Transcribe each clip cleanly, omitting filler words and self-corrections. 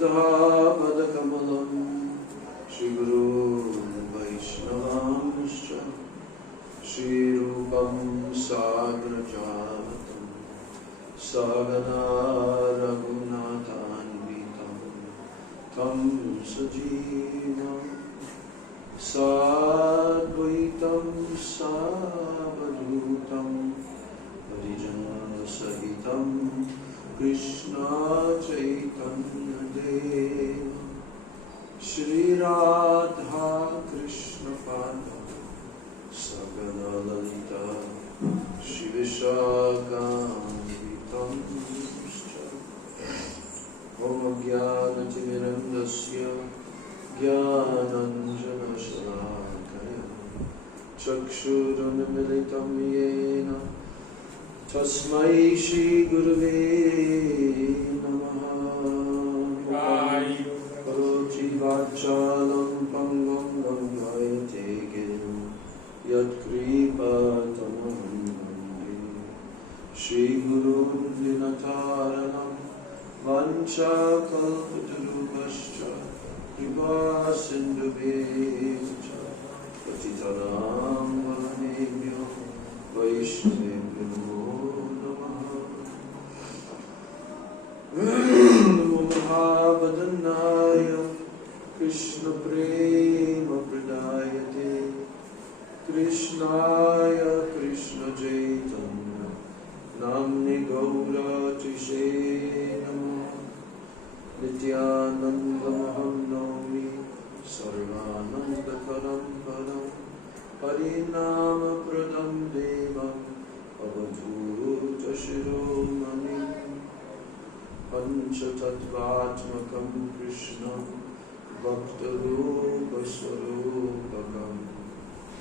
Shraddha Padakamalam Shri Guru Vaishnavanscha Shri Rupam Sagrajatam Sagana Raghunathanvitam Tam Sajivam Sadvaitam Savadutam Harijana Sahitam Krishna Chaitanya Deva Shri Radha Krishna Pada Sagana Lalita Shri Vishakam Om Jnana Timirandasya Jnananjana Shalakaya Chakshurunmilitam Yena Tasmai Shri Gurave Namaha Karoti Vachalam Pangam Langayate Girim Yat Kripa Tamam Shri Guru Dinataranam Vancha Kalpatarubhascha Kripa Sindhubhescha Patitanam Varanebhyo Vaishnavebhyo Namo Mahabhadanaya Krishna Prema Pradayate Krishnaya Krishna Chaitanya Namni Gaura Tishe Namo Nityananda Maham Naumi Sarvananda Karam Param Harinama Pradam Devam Avadhuta Shiromani Panchatattvatmakam Krishna Bhaktarupa Swarupakam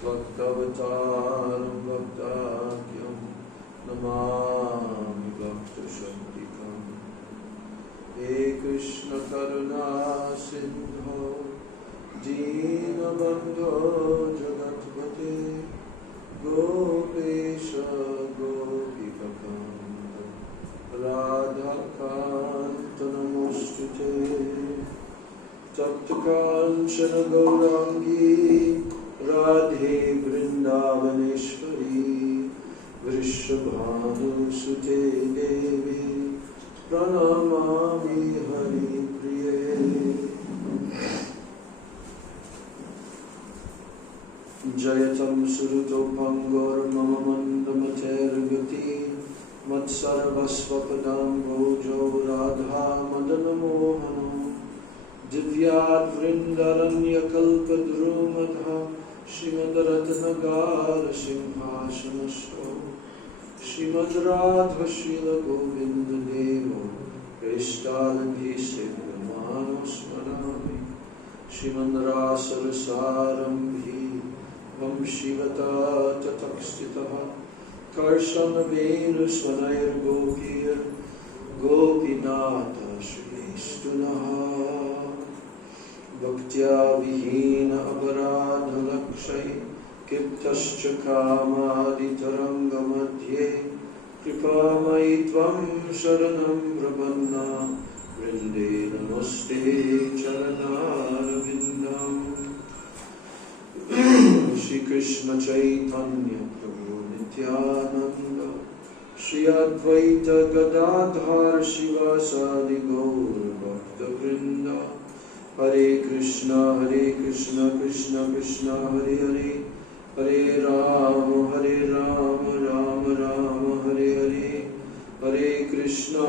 Bhaktavataram Bhaktakyam Namami Bhakta Shantikam He Krishna Karuna Sindho Dinabandho Jagatpate Gopesha Gopikakanda Radha Kanta Namostute Tapta Kanchana Gaurangi Radhe Vrindavaneshwari Vrishabhanu Sute Devi Pranamami Hari Priye Jayatam Suruto Pangor Mama Mandamater Gati Matsarvasvapadam Bojo Radha Madana Mohana Divyat Vrindaranya Kalpadrumadha Shrimad Ratnagara Simhasanaso Shrimad Radha Shila Govinda Devo Kristalabhisek Manos Marami Shrimad Rasarasaramhi Vam Shivata Tatakstitaha Karshana Venus Vanair Gopir Gopinata Shri Stunaha Bhaktya Vihina Aparadha Lakshay Kiptascha Kamadi Taranga Madhye Kripamai Tvam Sharanam Prapanna Vrinde Namaste Charanarvindam Shri Krishna Chaitanya Prabhu Nityananda Shri Advaita Gadadhar Shivasadi Gaur Bhakta Vrinda Hare Krishna Krishna Krishna Hare Hare Hare Rama Rama Rama Hare Hare Hare Krishna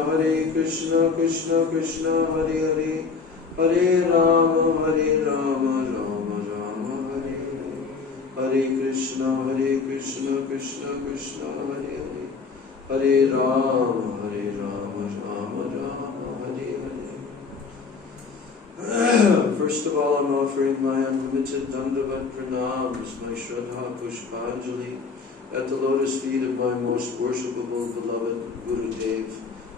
Krishna Krishna Hare Hare Hare Rama Rama Rama Hare Hare Hare Krishna Krishna Krishna Hare Hare Hare Rama Rama Rama Hare Hare. First of all, I'm offering my unlimited Dandavat Pranams, my Shraddha Pushpanjali, at the lotus feet of my most worshipable beloved Gurudev,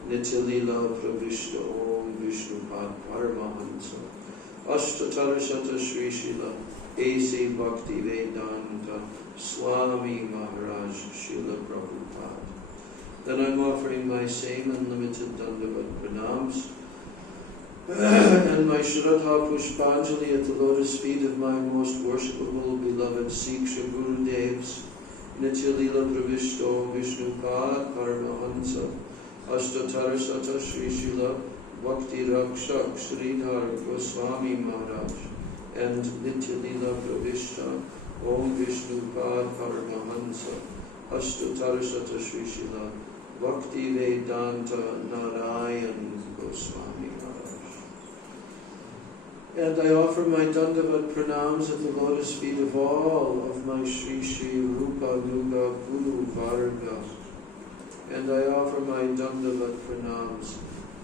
Nityalila Pravishta Om Vishnupad Paramahansa, Ashtatarashata Sri Shila, A.C. Bhakti Vedanta, Swami Maharaj, Srila Prabhupada. Then I'm offering my same unlimited Dandavat Pranams And my Shraddha Pushpanjali at the lotus feet of my most worshipable beloved Siksha Gurudevs, Nitya Lila Pravishto Vishnupad Paramahansa, Ashtatarasata Sri Shila Bhakti Rakshak Sridhar Goswami Maharaj, and Nitya Lila Pravishta Om Vishnupad Paramahansa, Ashtatarasata Sri Shila Bhakti Vedanta Narayan Goswami Maharaj. And I offer my Dandavat pranams at the lotus feet of all of my Sri Sri Rupa Nuga Guru Varga. And I offer my Dandavat pranams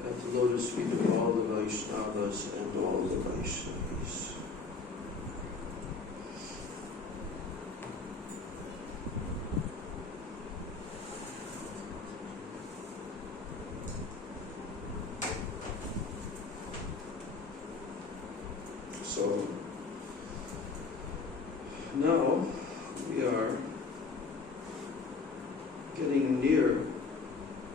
at the lotus feet of all the Vaishnavas and all the Vaishnavis. So, now we are getting near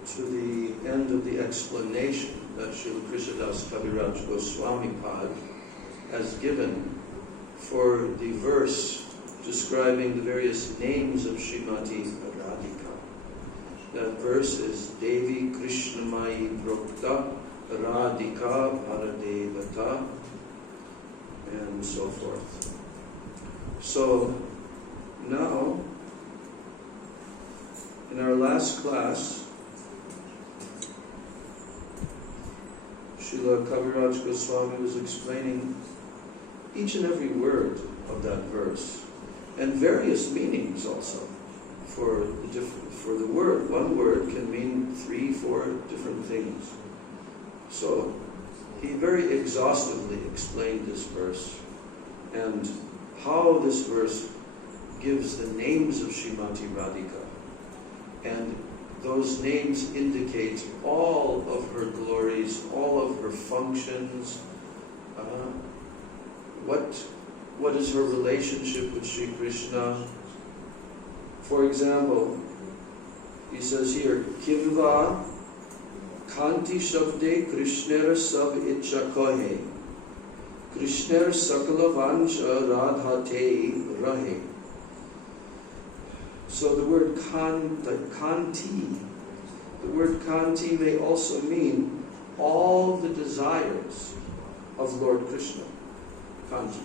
to the end of the explanation that Srila Krishnadas Kaviraj Goswami Pad has given for the verse describing the various names of Srimati Radhika. That verse is Devi Krishnamayi Prokta Radhika Paradevata, and so forth. So now, in our last class, Srila Kaviraj Goswami was explaining each and every word of that verse, and various meanings also for the word. One word can mean 3-4 different things. So he very exhaustively explained this verse and how this verse gives the names of Srimati Radhika, and those names indicate all of her glories, all of her functions, what is her relationship with Sri Krishna. For example, he says here, Kivva Kanti Shabde Krishnera Sab Icha Kahe, Krishner Sakala Vansha Radhate Rahe. So the word Kanti, the word Kanti may also mean all the desires of Lord Krishna. Kanti.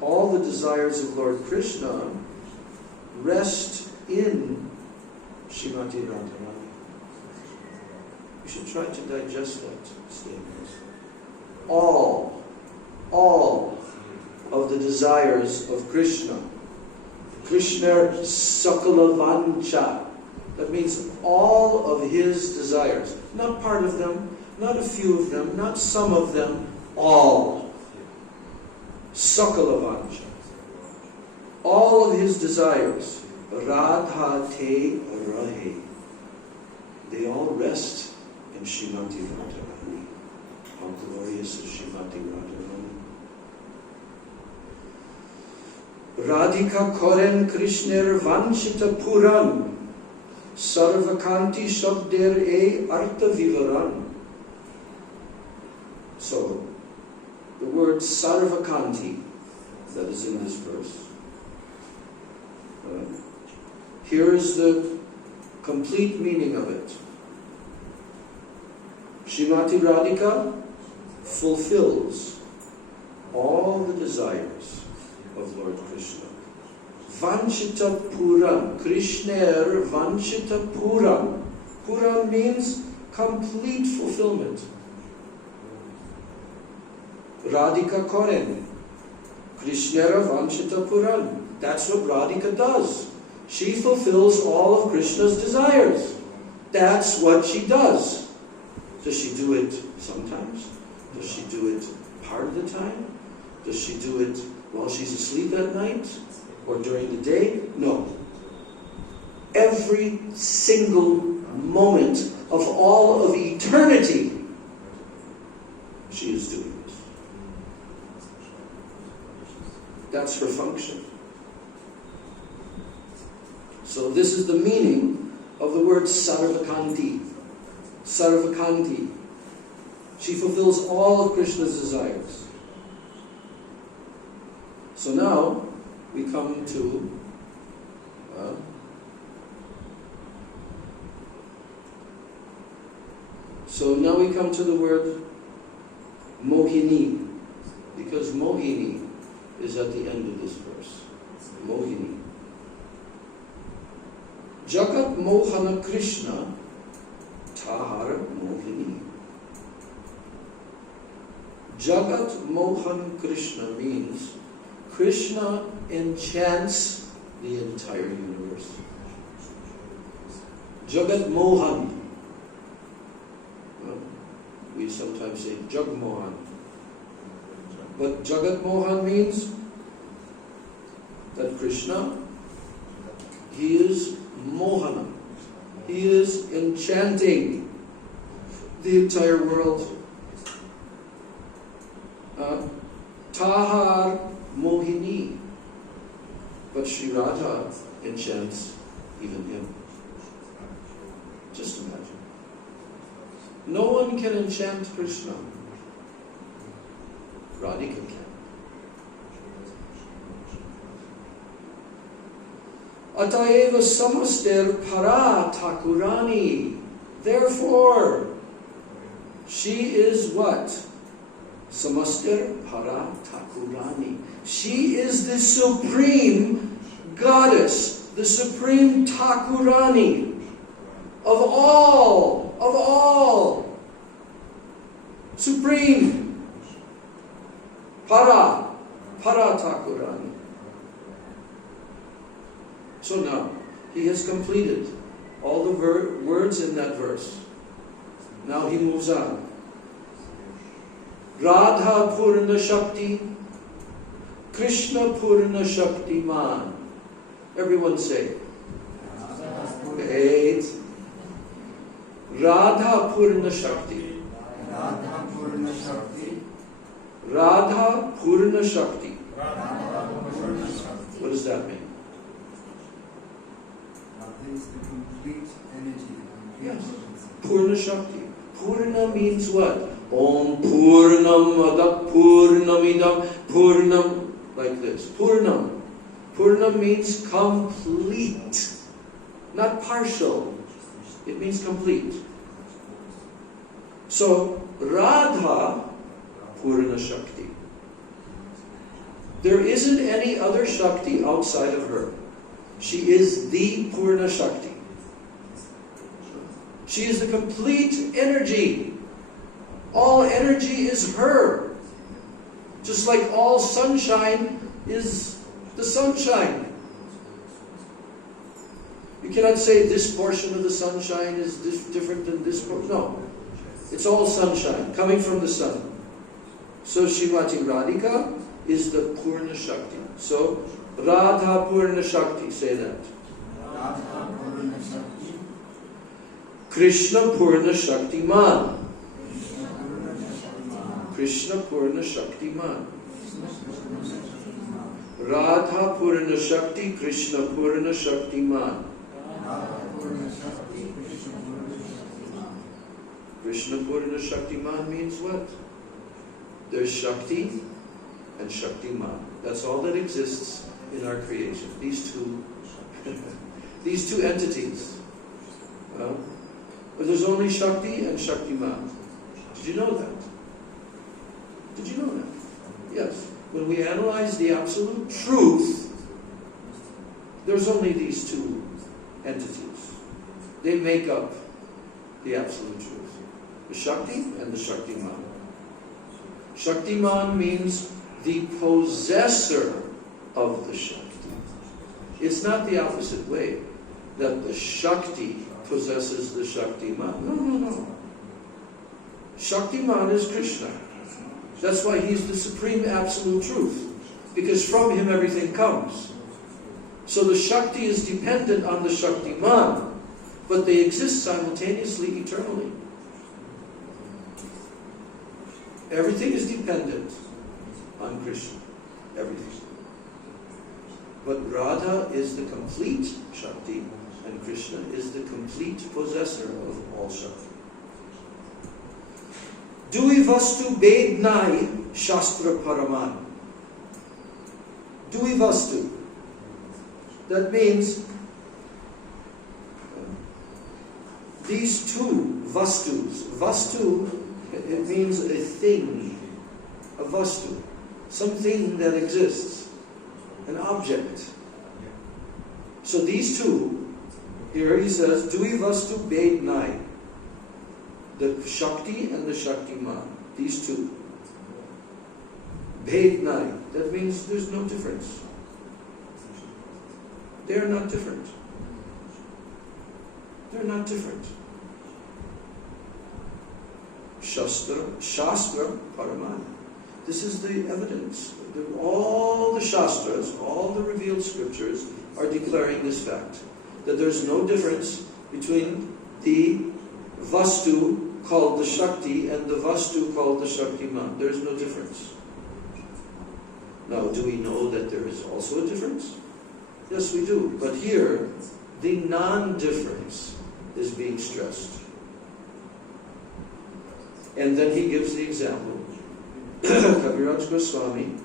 All the desires of Lord Krishna rest in Srimati Radharani. You should try to digest that statement. All of the desires of Krishna. Krishna Sakala Vancha. That means all of his desires. Not part of them, not a few of them, not some of them, all. Sakala Vancha. All of his desires. Radha Te Rahe. They all rest in Srimati Radharani. How glorious is Srimati Radharani. Radhika Koren Krishner Vanchita Puran Sarvakanti Shabder E Artha Vivaran. So, the word Sarvakanti that is in this verse. Here is the complete meaning of it. Srimati Radhika fulfills all the desires of Lord Krishna. Vanchita Puram. Krishner Vanchita Puram. Puram means complete fulfillment. Radhika Koren. Krishnera Vanchita Puram. That's what Radhika does. She fulfills all of Krishna's desires. That's what she does. Does she do it sometimes? Does she do it part of the time? Does she do it while she's asleep at night? Or during the day? No. Every single moment of all of eternity, she is doing this. That's her function. So this is the meaning of the word Sarvakanti. Sarvakanti. She fulfills all of Krishna's desires. So now we come to the word Mohini, because Mohini is at the end of this verse. Mohini. Jagat Mohana Krishna Tahara Mohini. Jagat Mohan Krishna means Krishna enchants the entire universe. Jagat Mohan. Well, we sometimes say Jagmohan. But Jagat Mohan means that Krishna, he is Mohana. He is enchanting the entire world. Tahar Mohini. But Sri Radha enchants even him. Just imagine. No one can enchant Krishna. Radhika can. Ataeva samaster para Thakurani. Therefore, she is what? Samaster para Thakurani. She is the supreme goddess, the supreme Thakurani of all. Supreme. Para Thakurani. So now, he has completed all the words in that verse. Now he moves on. Radha Purna Shakti, Krishna Purna Shakti Man. Everyone say. Wait. Radha Purna Shakti. Radha Purna Shakti. Radha Purna Shakti. What does that mean? Radha is the complete energy. Yes. Purna Shakti. Purna means what? Om Purnam Adak Purnamidam Purnam. Like this. Purnam. Purnam means complete. Not partial. It means complete. So, Radha Purna Shakti. There isn't any other Shakti outside of her. She is the Purna Shakti. She is the complete energy. All energy is her. Just like all sunshine is the sunshine. You cannot say this portion of the sunshine is different than this portion. No. It's all sunshine coming from the sun. So Srimati Radhika is the Purna Shakti. So Radha Purna Shakti, say that. Radha Purna Shakti. Krishna Purna Shakti Man. Krishna Purna Shakti Man. Radha Purna Shakti, Krishna Purna Shakti Man. Krishna Purna Shakti Man means what? There's Shakti and Shaktiman. That's all that exists in our creation. These two entities. But there's only Shakti and Shaktiman. Did you know that? Did you know that? Yes. When we analyze the absolute truth, there's only these two entities. They make up the absolute truth. The Shakti and the Shaktiman. Shaktiman means the possessor of the Shakti. It's not the opposite way, that the Shakti possesses the Shaktiman. No. Shaktiman is Krishna. That's why he's the supreme absolute truth, because from him everything comes. So the Shakti is dependent on the Shaktiman, but they exist simultaneously, eternally. Everything is dependent on Krishna. Everything. But Radha is the complete Shakti, and Krishna is the complete possessor of all Shakti. Vastu Bednai Shastra Paraman. Dui Vastu. That means these two vastus. Vastu, it means a thing, a vastu, something that exists, an object. So these two, here he says, Dui Vastu Bednai, the Shakti and the Shaktiman, these two. Bednai, that means there's no difference. They are not different. They're not different. Shastra Paraman. This is the evidence. All the Shastras, all the revealed scriptures are declaring this fact, that there's no difference between the Vastu called the Shakti and the Vastu called the Shaktiman. There's no difference. Now, do we know that there is also a difference? Yes, we do. But here, the non-difference is being stressed. And then he gives the example. Kaviraj Goswami,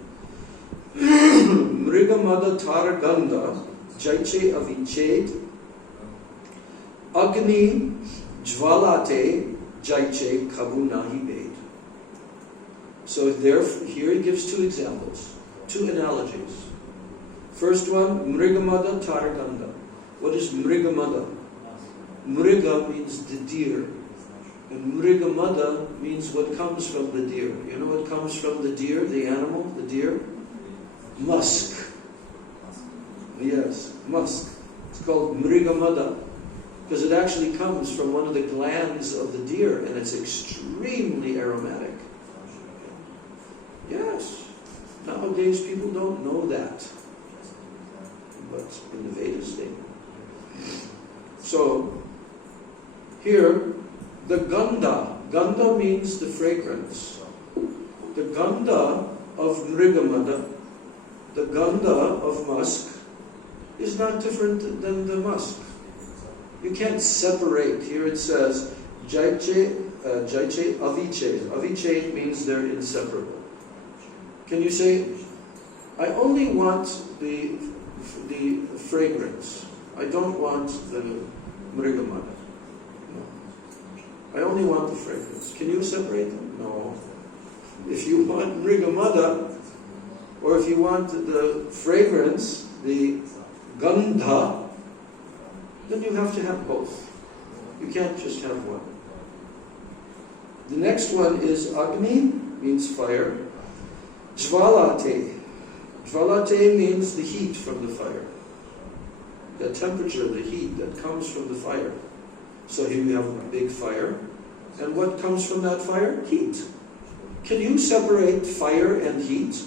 Mrigamada Taraganda Jaiche Aviched Agni Jvalate Jaiche Kabunahi Bed. So here he gives two examples, two analogies. First one, Mrigamada Taraganda. What is Mrigamada? Mriga means the deer. And Mrigamada means what comes from the deer. You know what comes from the deer, the animal, the deer? Musk. Yes, musk. It's called Mrigamada because it actually comes from one of the glands of the deer and it's extremely aromatic. Yes. Nowadays people don't know that. But in the Vedas they know. So, here, the Gandha means the fragrance. The Gandha of Mrigamada, the Gandha of musk, is not different than the musk. You can't separate. Here it says, Jaiche Aviched. Aviched means they're inseparable. Can you say, I only want the fragrance. I don't want the Mrigamada. I only want the fragrance. Can you separate them? No. If you want Mrigamada, or if you want the fragrance, the Gandha, then you have to have both. You can't just have one. The next one is Agni, means fire. Jvalate. Jvalate means the heat from the fire. The temperature, the heat that comes from the fire. So here we have a big fire. And what comes from that fire? Heat. Can you separate fire and heat?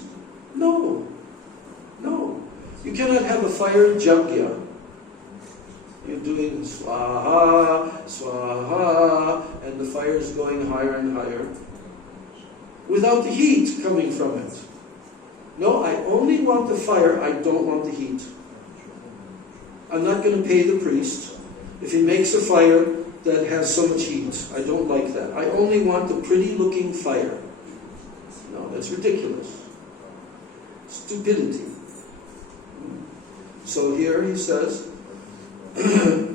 No. No. You cannot have a fire jagya. You're doing swaha, swaha, and the fire is going higher and higher without the heat coming from it. No, I only want the fire, I don't want the heat. I'm not going to pay the priest if he makes a fire that has so much heat. I don't like that. I only want the pretty looking fire. No, that's ridiculous. Stupidity. So here he says,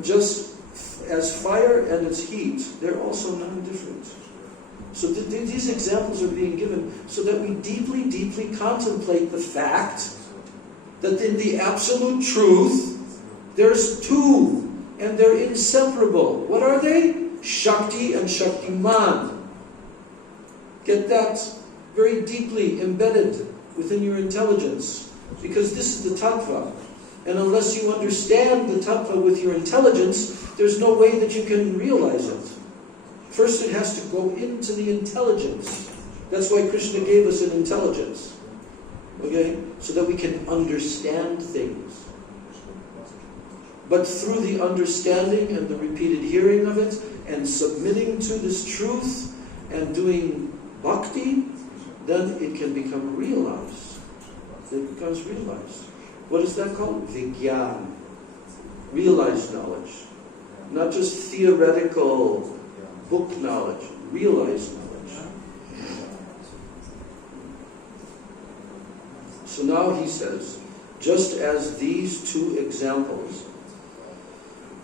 just as fire and its heat, they're also non-different. So these examples are being given so that we deeply, deeply contemplate the fact that in the absolute truth, there's two, and they're inseparable. What are they? Shakti and Shaktiman. Get that very deeply embedded within your intelligence, because this is the tattva. And unless you understand the tattva with your intelligence, there's no way that you can realize it. First it has to go into the intelligence. That's why Krishna gave us an intelligence. Okay? So that we can understand things. But through the understanding and the repeated hearing of it, and submitting to this truth, and doing bhakti, then it can become realized. It becomes realized. What is that called? Vigyan. Realized knowledge. Not just theoretical book knowledge. Realized knowledge. now he says, just as these two examples.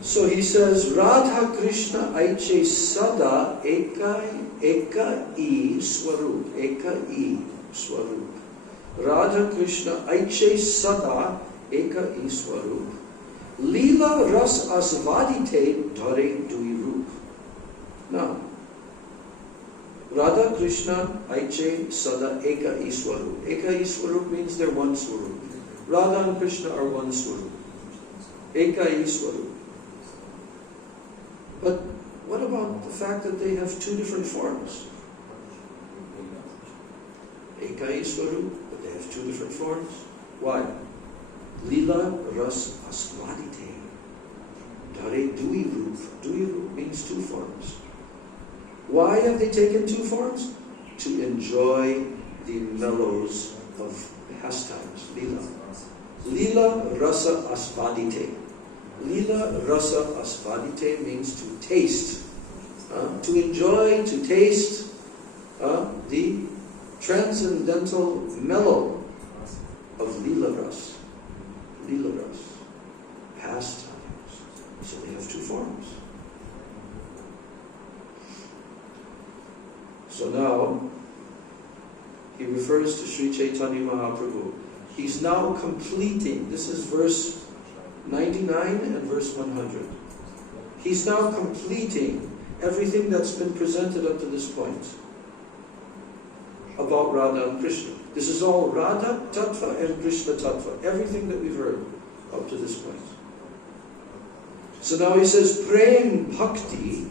So he says, Radha Krishna aiche sada eka I swarup. Radha Krishna aiche sada eka I swarup. Leela ras asvadite dhare dui rup. Now, Radha Krishna aiche sada eka I swarup. Eka I swarup means they're one swarup. Radha and Krishna are one swarup. Eka I swarup. But what about the fact that they have two different forms? Eka I swarup, but they have two different forms. Why? Lila ras asvadite. Dhare dui rup. Dui rup means two forms. Why have they taken two forms? To enjoy the mellows of pastimes. Lila. Lila rasa asvadite. Lila rasa asvadite means to taste. To enjoy, to taste the transcendental mellow of Lila ras. Lila ras. Pastimes. So they have two forms. So now, he refers to Sri Chaitanya Mahaprabhu. He's now completing, this is verse 99 and verse 100. He's now completing everything that's been presented up to this point about Radha and Krishna. This is all Radha Tattva and Krishna Tattva, everything that we've heard up to this point. So now he says, Prem Bhakti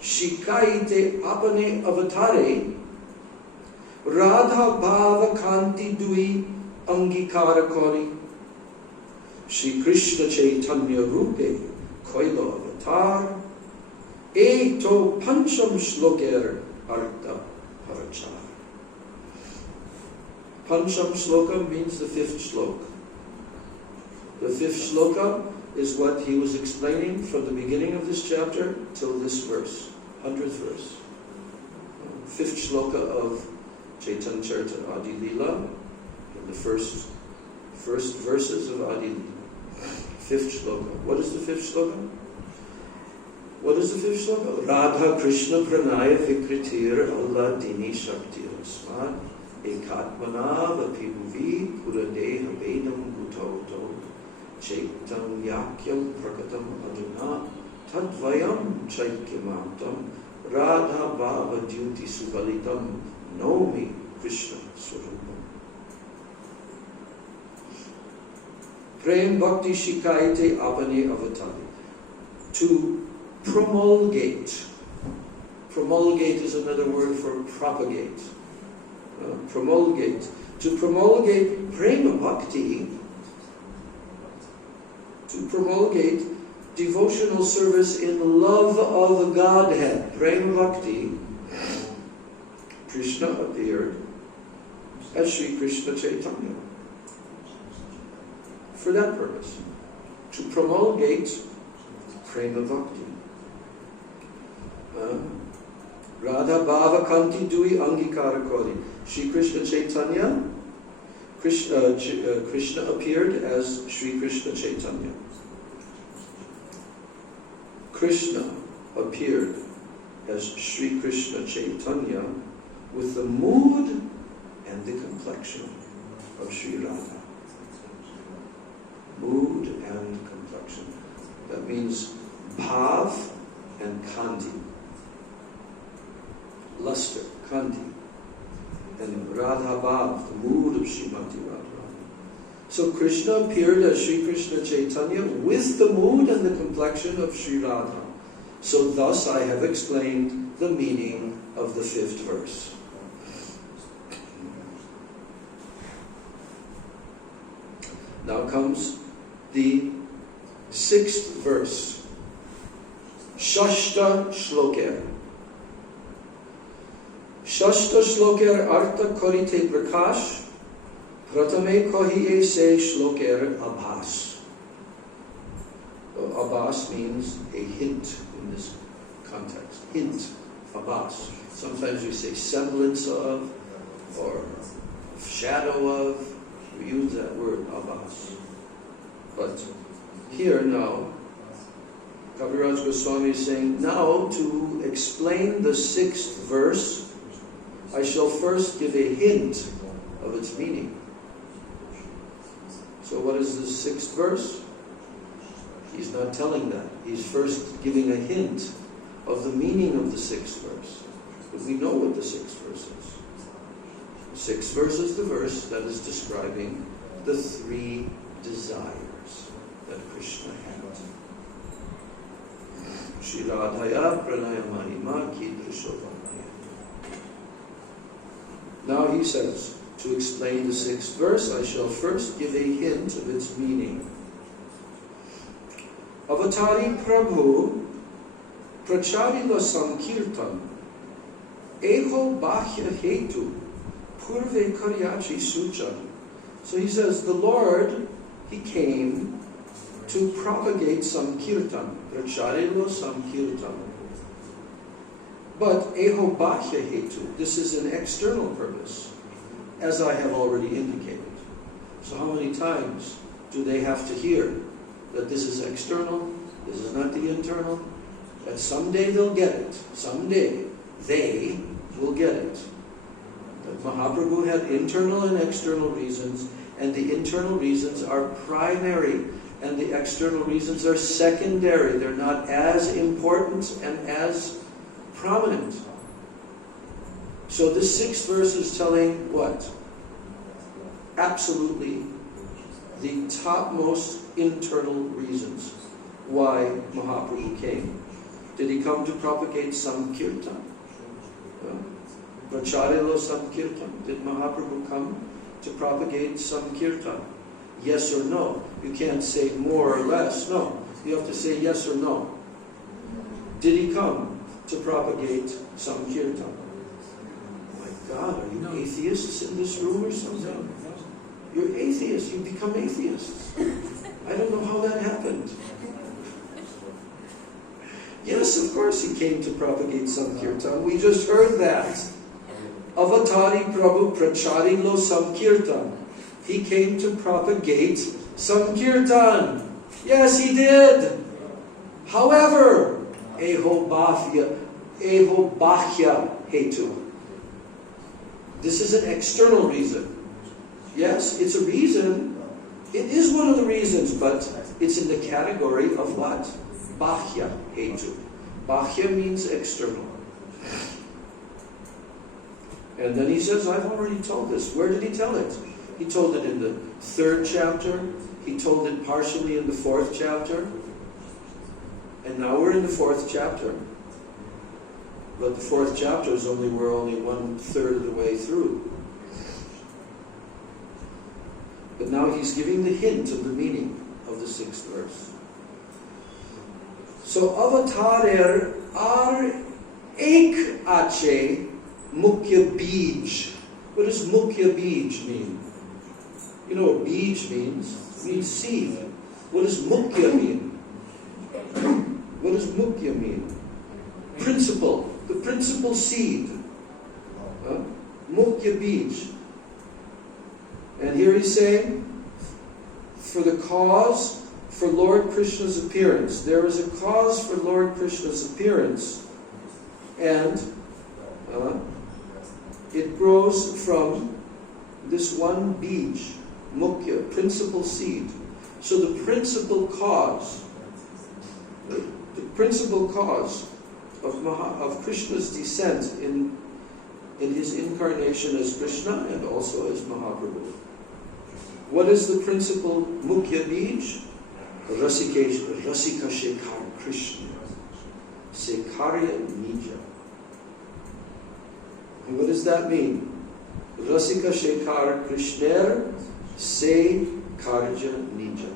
Shikaite Apane Avatare Radha Bhava Kanti Dui Angikara Kori Shri Krishna Chaitanya Rupe Koilo Avatar Eto Pancham Shloker Artha Parachar. Pancham Shloka means the fifth shloka. The fifth shloka is what he was explaining from the beginning of this chapter till this verse, 100th verse. Fifth shloka of Chaitanya Charita Adi Leela, in the first verses of Adi Leela. Fifth shloka. What is the fifth shloka? What is the fifth shloka? Radha Krishna Pranaya Vikritir Allah Dini Shakti Rasmat Ekatmanava Pibhuvi Puradeha Vedam Gutoto Chaitam Yakyam Prakatam Aduna Tadvayam Chaikyamatam Radha Bhava Dyuti Sukalitam Nomi Krishna Swarupam. Prem Bhakti Shikaite Apane Avatari. To promulgate. Promulgate is another word for propagate. Promulgate. To promulgate Prema Bhakti, to promulgate devotional service in love of the Godhead. Prema Bhakti, Krishna appeared as Sri Krishna Chaitanya. For that purpose. To promulgate Prema Bhakti. Radha Bhava Kanti Dui Angikara Kori. Sri Krishna Chaitanya, Krishna appeared as Sri Krishna Chaitanya. Krishna appeared as Sri Krishna Chaitanya with the mood and the complexion of Sri Radha. Mood and complexion. That means bhav and kandi. Luster, kandi. And Radha Bhav, the mood of Srimati Radha. So Krishna appeared as Sri Krishna Chaitanya with the mood and the complexion of Sri Radha. So thus I have explained the meaning of the fifth verse. Now comes the sixth verse. Shashta Shloker. Shashta Shloker Artha Korite Prakash Pratame Kohiye Se Shloker Abhas. Abhas means a hint in this context. Hint. Abhas. Sometimes we say semblance of or shadow of. We use that word, Abbas. But here now, Kaviraj Goswami is saying, now to explain the 6th verse, I shall first give a hint of its meaning. So what is the 6th verse? He's not telling that. He's first giving a hint of the meaning of the 6th verse. But we know what the 6th verse is. The 6th verse is the verse that is describing the 3 desires that Krishna had. Shri Radhaya Pranaya Mahima Kidrishovamaya. Now he says, to explain the 6th verse, I shall first give a hint of its meaning. Avatari Prabhu Pracharila Sankirtan Eho Bahya Hetu Purve Karyachi Suchan. So he says, the Lord, He came to propagate Sankirtan. Pracharila Sankirtan. But Eho Bahya Hetu, this is an external purpose, as I have already indicated. So how many times do they have to hear that this is external, this is not the internal? That someday they'll get it. Someday they will get it. That Mahaprabhu had internal and external reasons, and the internal reasons are primary, and the external reasons are secondary. They're not as important and as prominent. So this 6th verse is telling what? Absolutely the topmost internal reasons why Mahaprabhu came. Did he come to propagate Sankirtan? Pracharilo Sankirtan. Did Mahaprabhu come to propagate Sankirtan? Yes or no? You can't say more or less. No. You have to say yes or no. Did he come to propagate Sankirtan? Oh my God, are you atheists in this room or something? You're atheists. You become atheists. I don't know how that happened. Yes, of course he came to propagate Sankirtan. We just heard that. Avatari Prabhu Pracharilo Sankirtan. He came to propagate Sankirtan. Yes, he did. However, Eho Bahya Hetu. This is an external reason. Yes, it's a reason. It is one of the reasons, but it's in the category of what? Bahya Hetu. Bahya means external. And then he says, I've already told this. Where did he tell it? He told it in the 3rd chapter. He told it partially in the 4th chapter. And now we're in the 4th chapter. But the 4th chapter is we're only 1/3 of the way through. But now he's giving the hint of the meaning of the 6th verse. So avatarer ar ek ache mukya bij. What does mukya bij mean? You know what bij means? It means seed. What does mukya mean? What does mukya mean? Principle. The principal seed. Mukya bij. And here he's saying, for the cause for Lord Krishna's appearance. There is a cause for Lord Krishna's appearance. And it grows from this one bij, mukya, principal seed. So the principal cause of Krishna's descent in his incarnation as Krishna and also as Mahaprabhu. What is the principal mukya bij? Rasika Shekhar Krishna. Sekarya Nija. And what does that mean? Rasika Shekhar Krishner Se Karja Nija.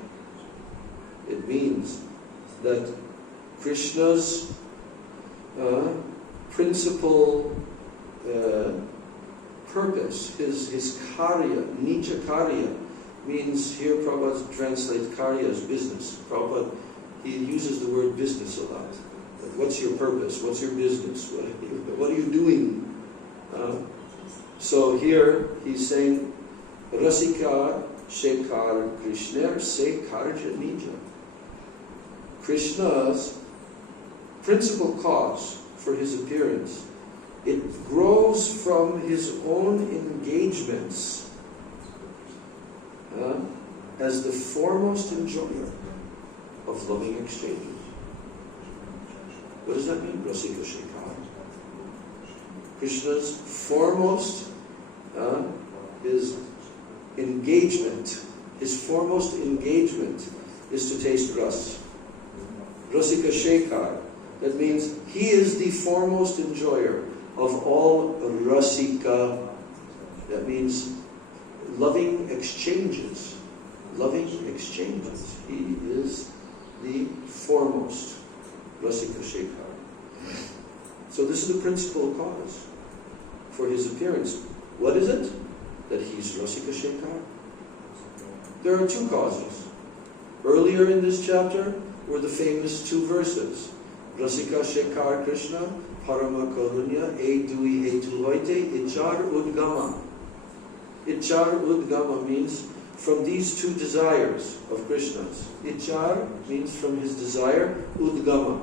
It means that Krishna's principal purpose, his karya, nija karya, means here Prabhupada translates karya as business. Prabhupada, he uses the word business a lot. Like, what's your purpose? What's your business? What are you doing? So here he's saying Rasika Shekhar Krishna Sekharja Nija. Krishna's principal cause for his appearance, it grows from his own engagements as the foremost enjoyer of loving exchanges. What does that mean? Rasika Shekhar. Krishna's foremost his engagement. His foremost engagement is to taste ras. Rasika Shekhar. That means he is the foremost enjoyer of all rasika. That means loving exchanges. Loving exchanges. He is the foremost. Rasika Shekhar. So this is the principal cause for his appearance. What is it? That he's Rasika Shekhar? There are two causes. Earlier in this chapter were the famous two verses. Rasika Shekhar Krishna, Parama Karunya, Dui Hetu Hoite, Ichar Udgama. Ichar Udgama means from these two desires of Krishna's. Ichar means from his desire, Udgama,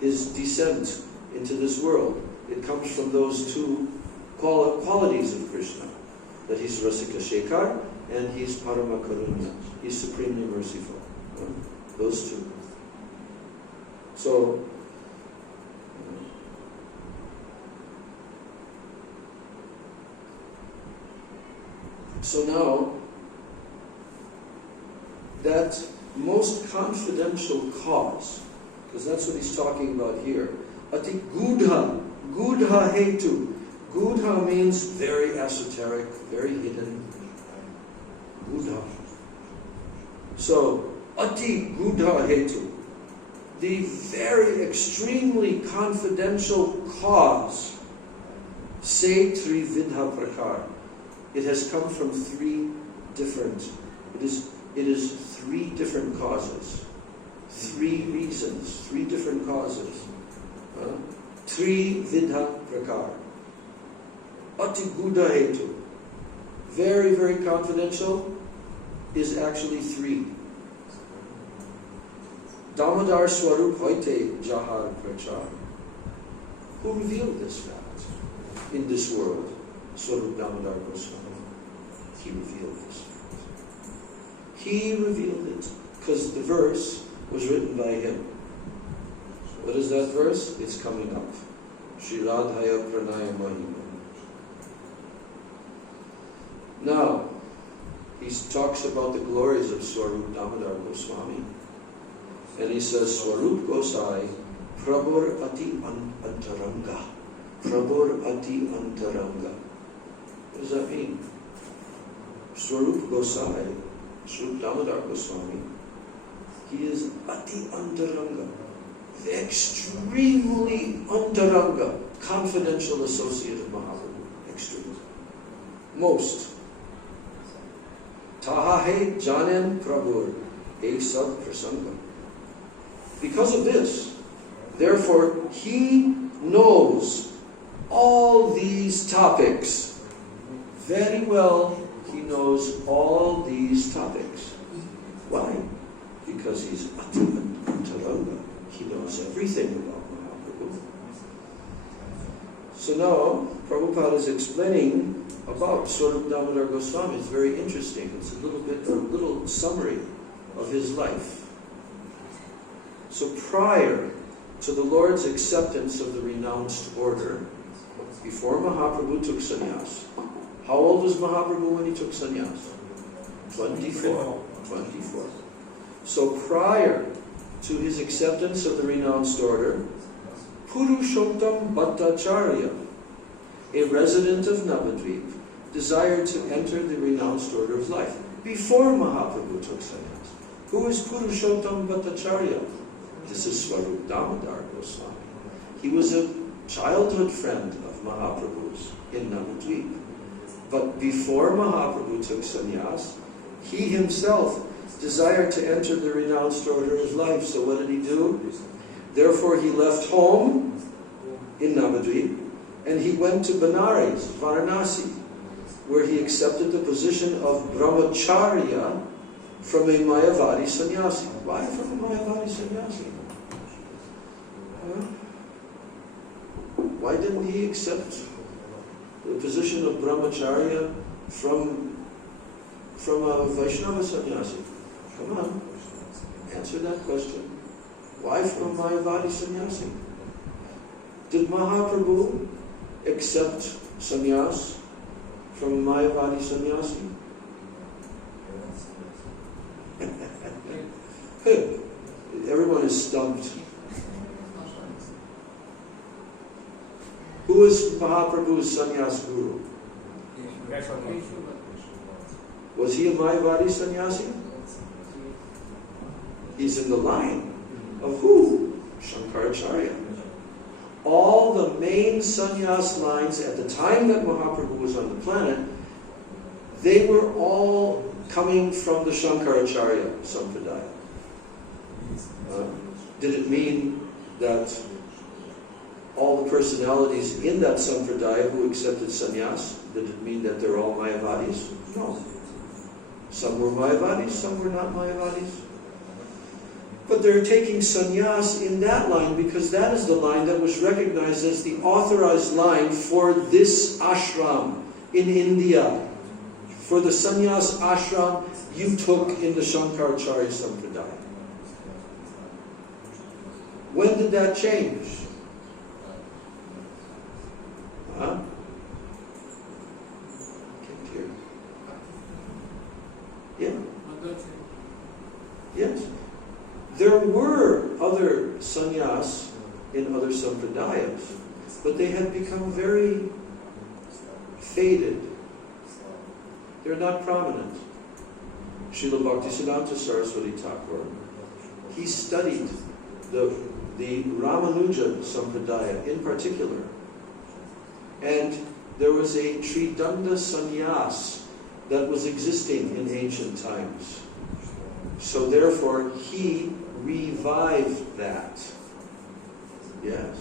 his descent into this world. It comes from those two qualities of Krishna. That he's Rasika Shekhar and he's Parama Karunya. He's supremely merciful. Those two. So now, that most confidential cause, because that's what he's talking about here, Ati Gudha Hetu. Gudha means very esoteric, very hidden. Gudha. So, Ati Gudha Hetu, the very extremely confidential cause, say Trividha Prakar. It has come from three different, it is three different causes. Three reasons, three different causes. Trividha Prakar. Ati Gudha Hetu. Very, very confidential is actually three. Damodar Swarup Hoite Jahar Prachar. Who revealed this fact in this world? Swarup Damodar Goswami. He revealed this fact. He revealed it because the verse was written by him. What is that verse? It's coming up. Shri Radhaya Pranaya Mahima. Now, he talks about the glories of Swarup Damodar Goswami. And he says, Swarup Gosai, Prabhur Ati Antaranga. Prabhur Ati Antaranga. What does that mean? Swarup Gosai, Swarup Damodar Goswami, he is Ati Antaranga. The extremely Antaranga, confidential associate of Mahaprabhu. Extreme. Most. Tahahe Janen Prabhur, Esad Prasanga. Because of this, therefore, he knows all these topics. Very well, he knows all these topics. Why? Because he's Antaranga. He knows everything about Mahaprabhu. So now, Prabhupada is explaining about Swarup Damodar Goswami. It's very interesting. It's a little summary of his life. So prior to the Lord's acceptance of the renounced order, before Mahaprabhu took sannyas, how old was Mahaprabhu when he took sannyas? 24. So prior to his acceptance of the renounced order, Purushottam Bhattacharya, a resident of Navadvip, desired to enter the renounced order of life before Mahaprabhu took sannyas. Who is Purushottam Bhattacharya? This is Swarup Damodar Goswami. He was a childhood friend of Mahaprabhu's in Navadvip. But before Mahaprabhu took sannyas, he himself desired to enter the renounced order of life. So what did he do? Therefore he left home in Navadvip and he went to Benares, Varanasi. where he accepted the position of brahmacharya from a Mayavadi sannyasi. Why from a Mayavadi sannyasi? Why didn't he accept the position of brahmacharya from a Vaishnava sannyasi? Come on, answer that question. Why from a Mayavadi sannyasi? Did Mahaprabhu accept sannyas from a Mayavadi sannyasi? Everyone is stumped. Who is Mahaprabhu's sannyas guru? Was he a Mayavadi sannyasi? He's in the line of who? Shankaracharya. All the main sannyas lines at the time that Mahaprabhu was on the planet, they were all coming from the Shankaracharya Sampradaya. Did it mean that all the personalities in that Sampradaya who accepted sannyas, did it mean that they're all Mayavadis? No. Some were Mayavadis, some were not Mayavadis. But they're taking sannyas in that line because that is the line that was recognized as the authorized line for this ashram in India. For the sannyas ashram you took in the Shankaracharya Sampradaya. When did that change? Huh? Can't hear. Yeah. Yes. There were other sannyas in other sampradayas, but they had become very faded. They're not prominent. Srila Bhaktisiddhanta Saraswati Thakur, he studied the Ramanuja Sampradaya in particular. And there was a Tridanda sannyas that was existing in ancient times. So therefore, he revived that. Yes.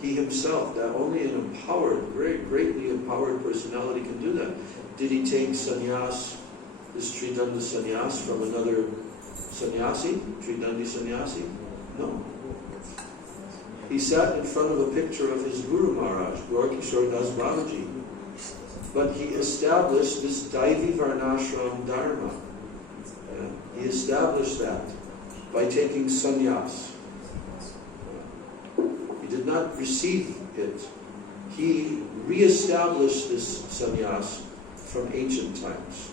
He himself, that only an empowered, greatly empowered personality can do that. Did he take sannyas, this Tridanda sannyas, from another sannyasi, Tridandi sannyasi? No. He sat in front of a picture of his Guru Maharaj, Gaura Das Babaji. But he established this Daivi Varnashram Dharma. He established that by taking sannyas. He did not receive it. He re-established this sannyas from ancient times.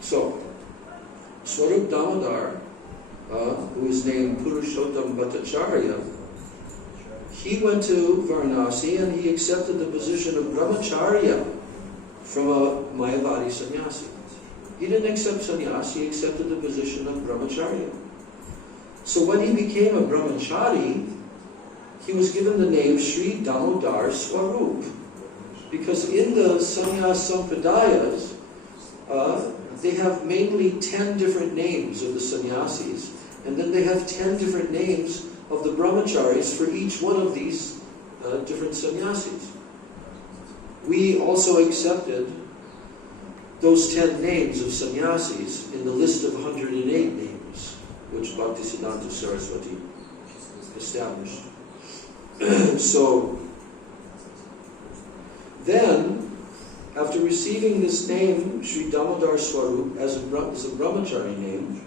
So, Swarup Damodar, who is named Purushottam Bhattacharya, he went to Varanasi and he accepted the position of brahmacharya from a Mayavadi sannyasi. He didn't accept sannyas, he accepted the position of brahmacharya. So when he became a brahmachari, he was given the name Sri Damodar Swarup. Because in the sannyas sampradayas, they have mainly 10 different names of the sannyasis, and then they have 10 different names of the brahmacharis for each one of these different sannyasis. We also accepted those 10 names of sannyasis in the list of 108 names, which Bhaktisiddhanta Saraswati established. So, then, after receiving this name, Sri Damodar Swarup, as a brahmachari name,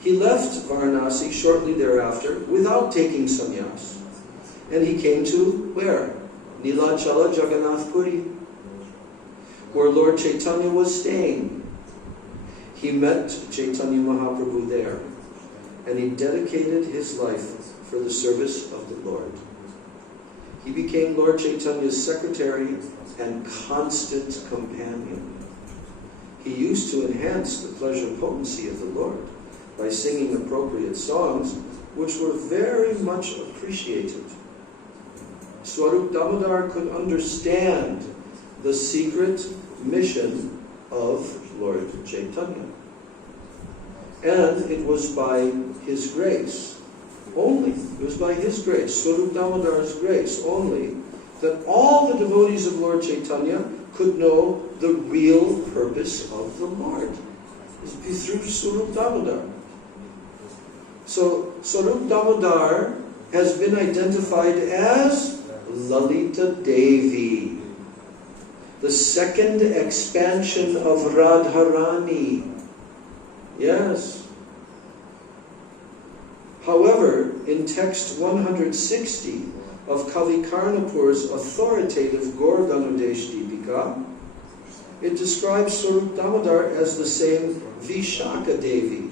he left Varanasi shortly thereafter without taking sannyas. And he came to where? Nilachala Jagannath Puri, where Lord Chaitanya was staying. He met Chaitanya Mahaprabhu there, and he dedicated his life for the service of the Lord. He became Lord Chaitanya's secretary and constant companion. He used to enhance the pleasure potency of the Lord by singing appropriate songs, which were very much appreciated. Swarup Damodar could understand the secret mission of Lord Chaitanya. And it was by his grace only, it was by his grace, Swarup Damodar's grace only, that all the devotees of Lord Chaitanya could know the real purpose of the Lord. It's through Swarup Damodar. So Swarup Damodar has been identified as Lalita Devi, the second expansion of Radharani. Yes. However, in text 160 of Kavi Karnapur's authoritative Gaur Ganodesh Deepika, it describes Swarup Damodar as the same Vishaka Devi,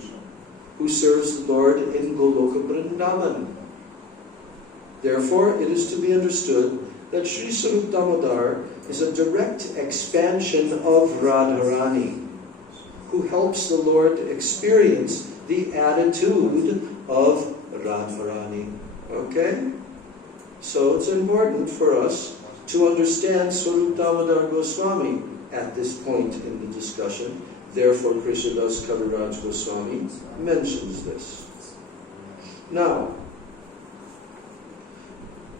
who serves the Lord in Goloka Vrindavan. Therefore, it is to be understood that Sri Swarup Damodar is a direct expansion of Radharani, who helps the Lord experience the attitude of Radharani. Okay? So it's important for us to understand Swarup Damodar Goswami at this point in the discussion. Therefore, Krishnadas Kaviraj Goswami mentions this. Now,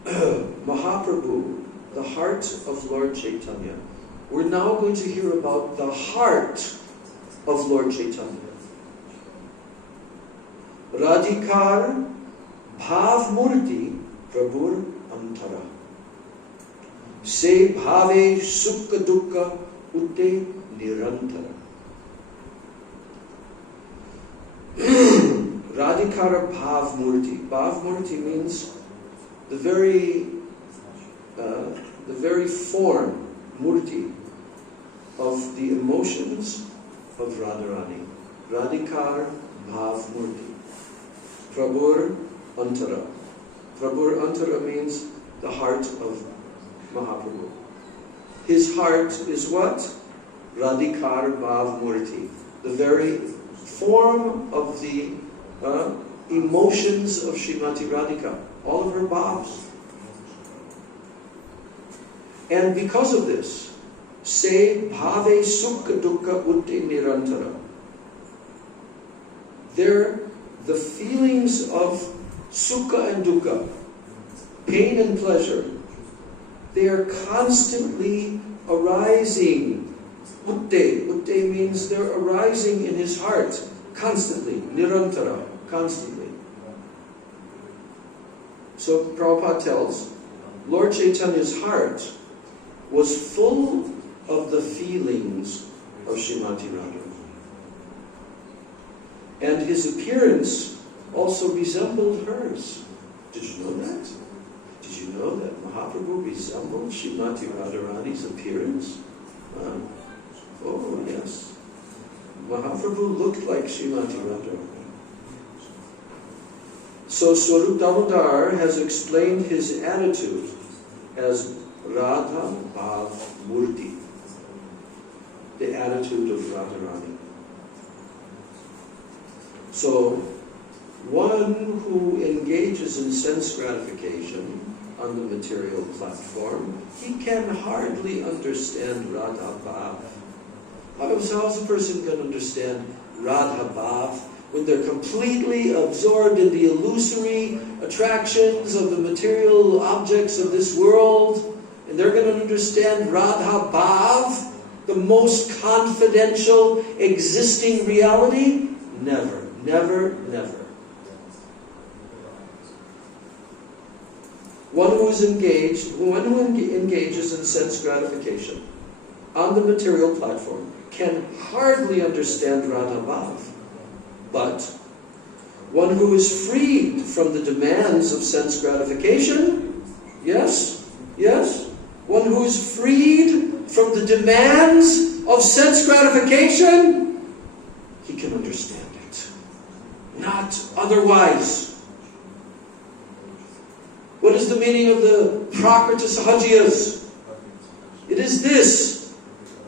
Mahaprabhu, the heart of Lord Chaitanya. We're now going to hear about the heart of Lord Chaitanya. Radhikar Bhav Murti Prabhur Antara. Se Bhave Sukha Dukkha Utte Nirantara. Radhikara Bhav Murti. Bhav Murti means the very form, Murti, of the emotions of Radharani. Radhikar Bhav Murti. Prabhur Antara. Prabhur Antara means the heart of Mahaprabhu. His heart is what? Radhikar Bhav Murti. The very form of the emotions of Srimati Radhika. All of her bhavs. And because of this, say bhave sukha dukkha utti nirantara. The feelings of sukha and dukkha, pain and pleasure, they are constantly arising. Utte means they're arising in his heart, constantly, nirantara, constantly. So Prabhupada tells, Lord Chaitanya's heart was full of the feelings of Srimati Radha. And his appearance also resembled hers. Did you know that? Did you know that Mahaprabhu resembled Srimati Radharani's appearance? Oh, yes. Mahaprabhu looked like Srimati Radharani. So Swarup Damodar has explained his attitude as Radha Bhav Murti, the attitude of Radharani. So, one who engages in sense gratification on the material platform, he can hardly understand Radha Bhav. How is a person going to understand Radha Bhav when they're completely absorbed in the illusory attractions of the material objects of this world? And they're going to understand Radha Bhav, the most confidential existing reality? Never, never, never. One who engages in sense gratification on the material platform can hardly understand Radha Bhav. But one who is freed from the demands of sense gratification, yes, one who is freed from the demands of sense gratification, he can understand it. Not otherwise. What is the meaning of the Prakrita Sahajiyas? It is this.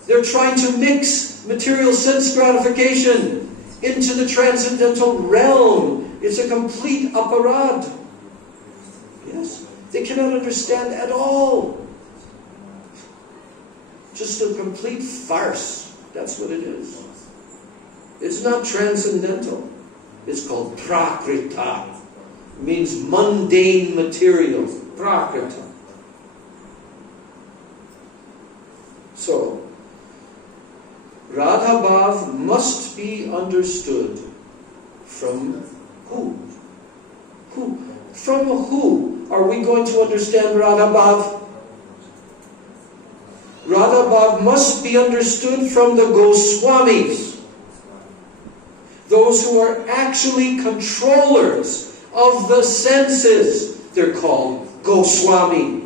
They're trying to mix material sense gratification into the transcendental realm. It's a complete aparad. Yes? They cannot understand at all. Just a complete farce. That's what it is. It's not transcendental. It's called prakrita. It means mundane material. Prakrita. So, Radha Bhav must be understood from who? Who? From who are we going to understand Radha Bhav? Radha Bhav must be understood from the Goswamis, those who are actually controllers of the senses. They're called Goswami.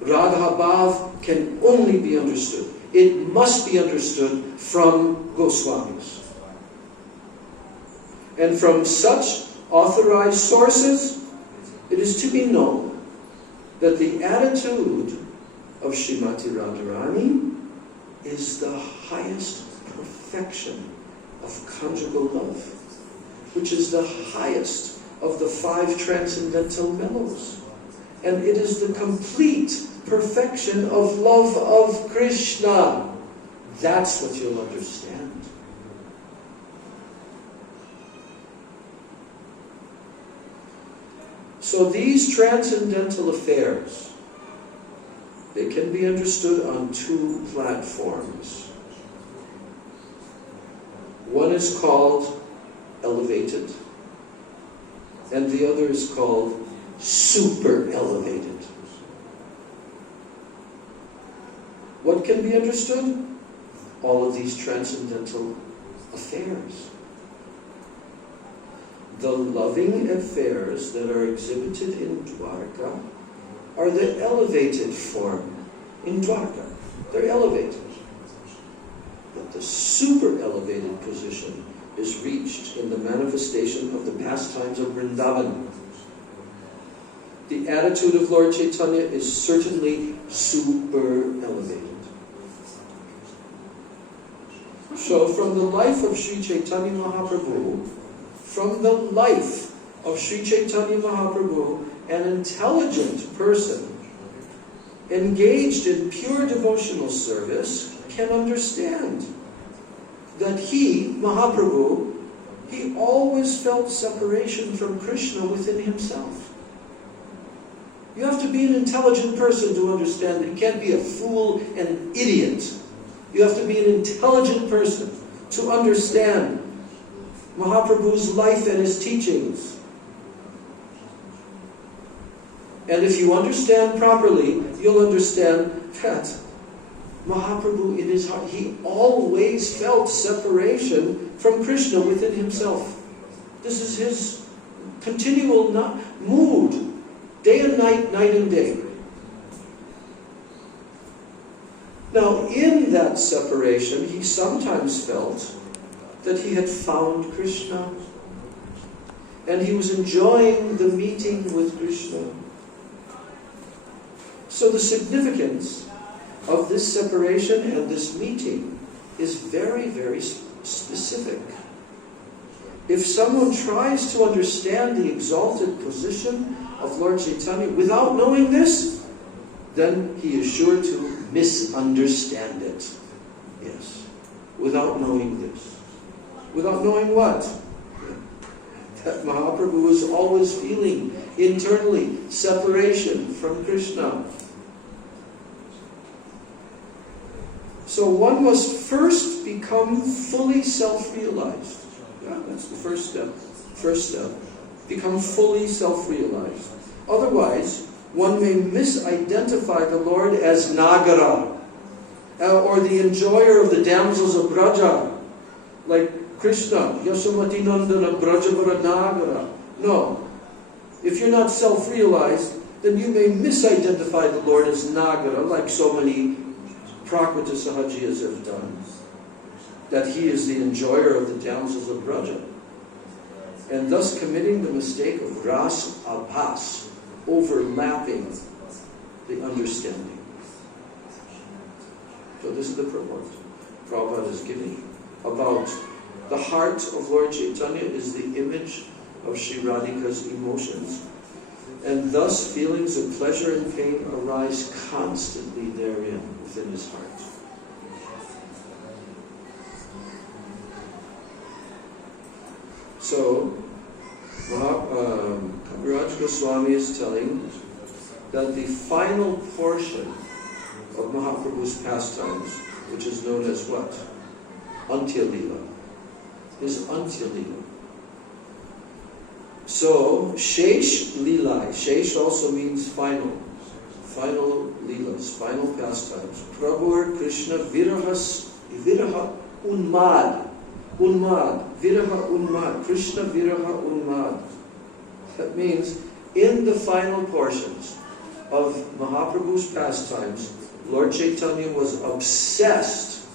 Radha Bhav can only be understood. It must be understood from Goswamis. And from such authorized sources, it is to be known that the attitude of Srimati Radharani is the highest perfection of conjugal love, which is the highest of the 5 transcendental mellows. And it is the complete perfection of love of Krishna. That's what you'll understand. So these transcendental affairs, they can be understood on 2 platforms. One is called elevated, and the other is called super elevated. What can be understood? All of these transcendental affairs. The loving affairs that are exhibited in Dwarka are the elevated form in Dwarka. They're elevated. But the super elevated position is reached in the manifestation of the pastimes of Vrindavan. The attitude of Lord Chaitanya is certainly super elevated. So from the life of Sri Chaitanya Mahaprabhu, an intelligent person engaged in pure devotional service can understand that he, Mahaprabhu, he always felt separation from Krishna within himself. You have to be an intelligent person to understand that. You can't be a fool and an idiot. You have to be an intelligent person to understand Mahaprabhu's life and his teachings. And if you understand properly, you'll understand that Mahaprabhu in his heart, he always felt separation from Krishna within himself. This is his continual mood, day and night, night and day. Now, in that separation, he sometimes felt that he had found Krishna, and he was enjoying the meeting with Krishna. So the significance of this separation and this meeting is very, very specific. If someone tries to understand the exalted position of Lord Chaitanya without knowing this, then he is sure to misunderstand it. Yes. Without knowing this. Without knowing what? That Mahaprabhu is always feeling internally separation from Krishna. So one must first become fully self-realized. Yeah, that's the first step. First step. Become fully self-realized. Otherwise, one may misidentify the Lord as Nagara, or the enjoyer of the damsels of Braja, like Krishna, Yasomati Nandana Brajavara Nagara. No. If you're not self-realized, then you may misidentify the Lord as Nagara, like so many Prakrita Sahajiyas have done, that he is the enjoyer of the damsels of Braja, and thus committing the mistake of Ras Abhas, overlapping the understanding. So this is the purport Prabhupada is giving about the heart of Lord Chaitanya is the image of Sri Radhika's emotions, and thus feelings of pleasure and pain arise constantly therein within his heart. So Kaviraj Goswami is telling that the final portion of Mahaprabhu's pastimes, which is known as what? Antya Lila. His Antya Lila. So, Shesh Lila. Shesh also means final. Final Leelas, final pastimes. Prabhu Krishna Viraha Unmad. Unmad. Viraha Unmad. Krishna Viraha Unmad. That means, in the final portions of Mahaprabhu's pastimes, Lord Chaitanya was obsessed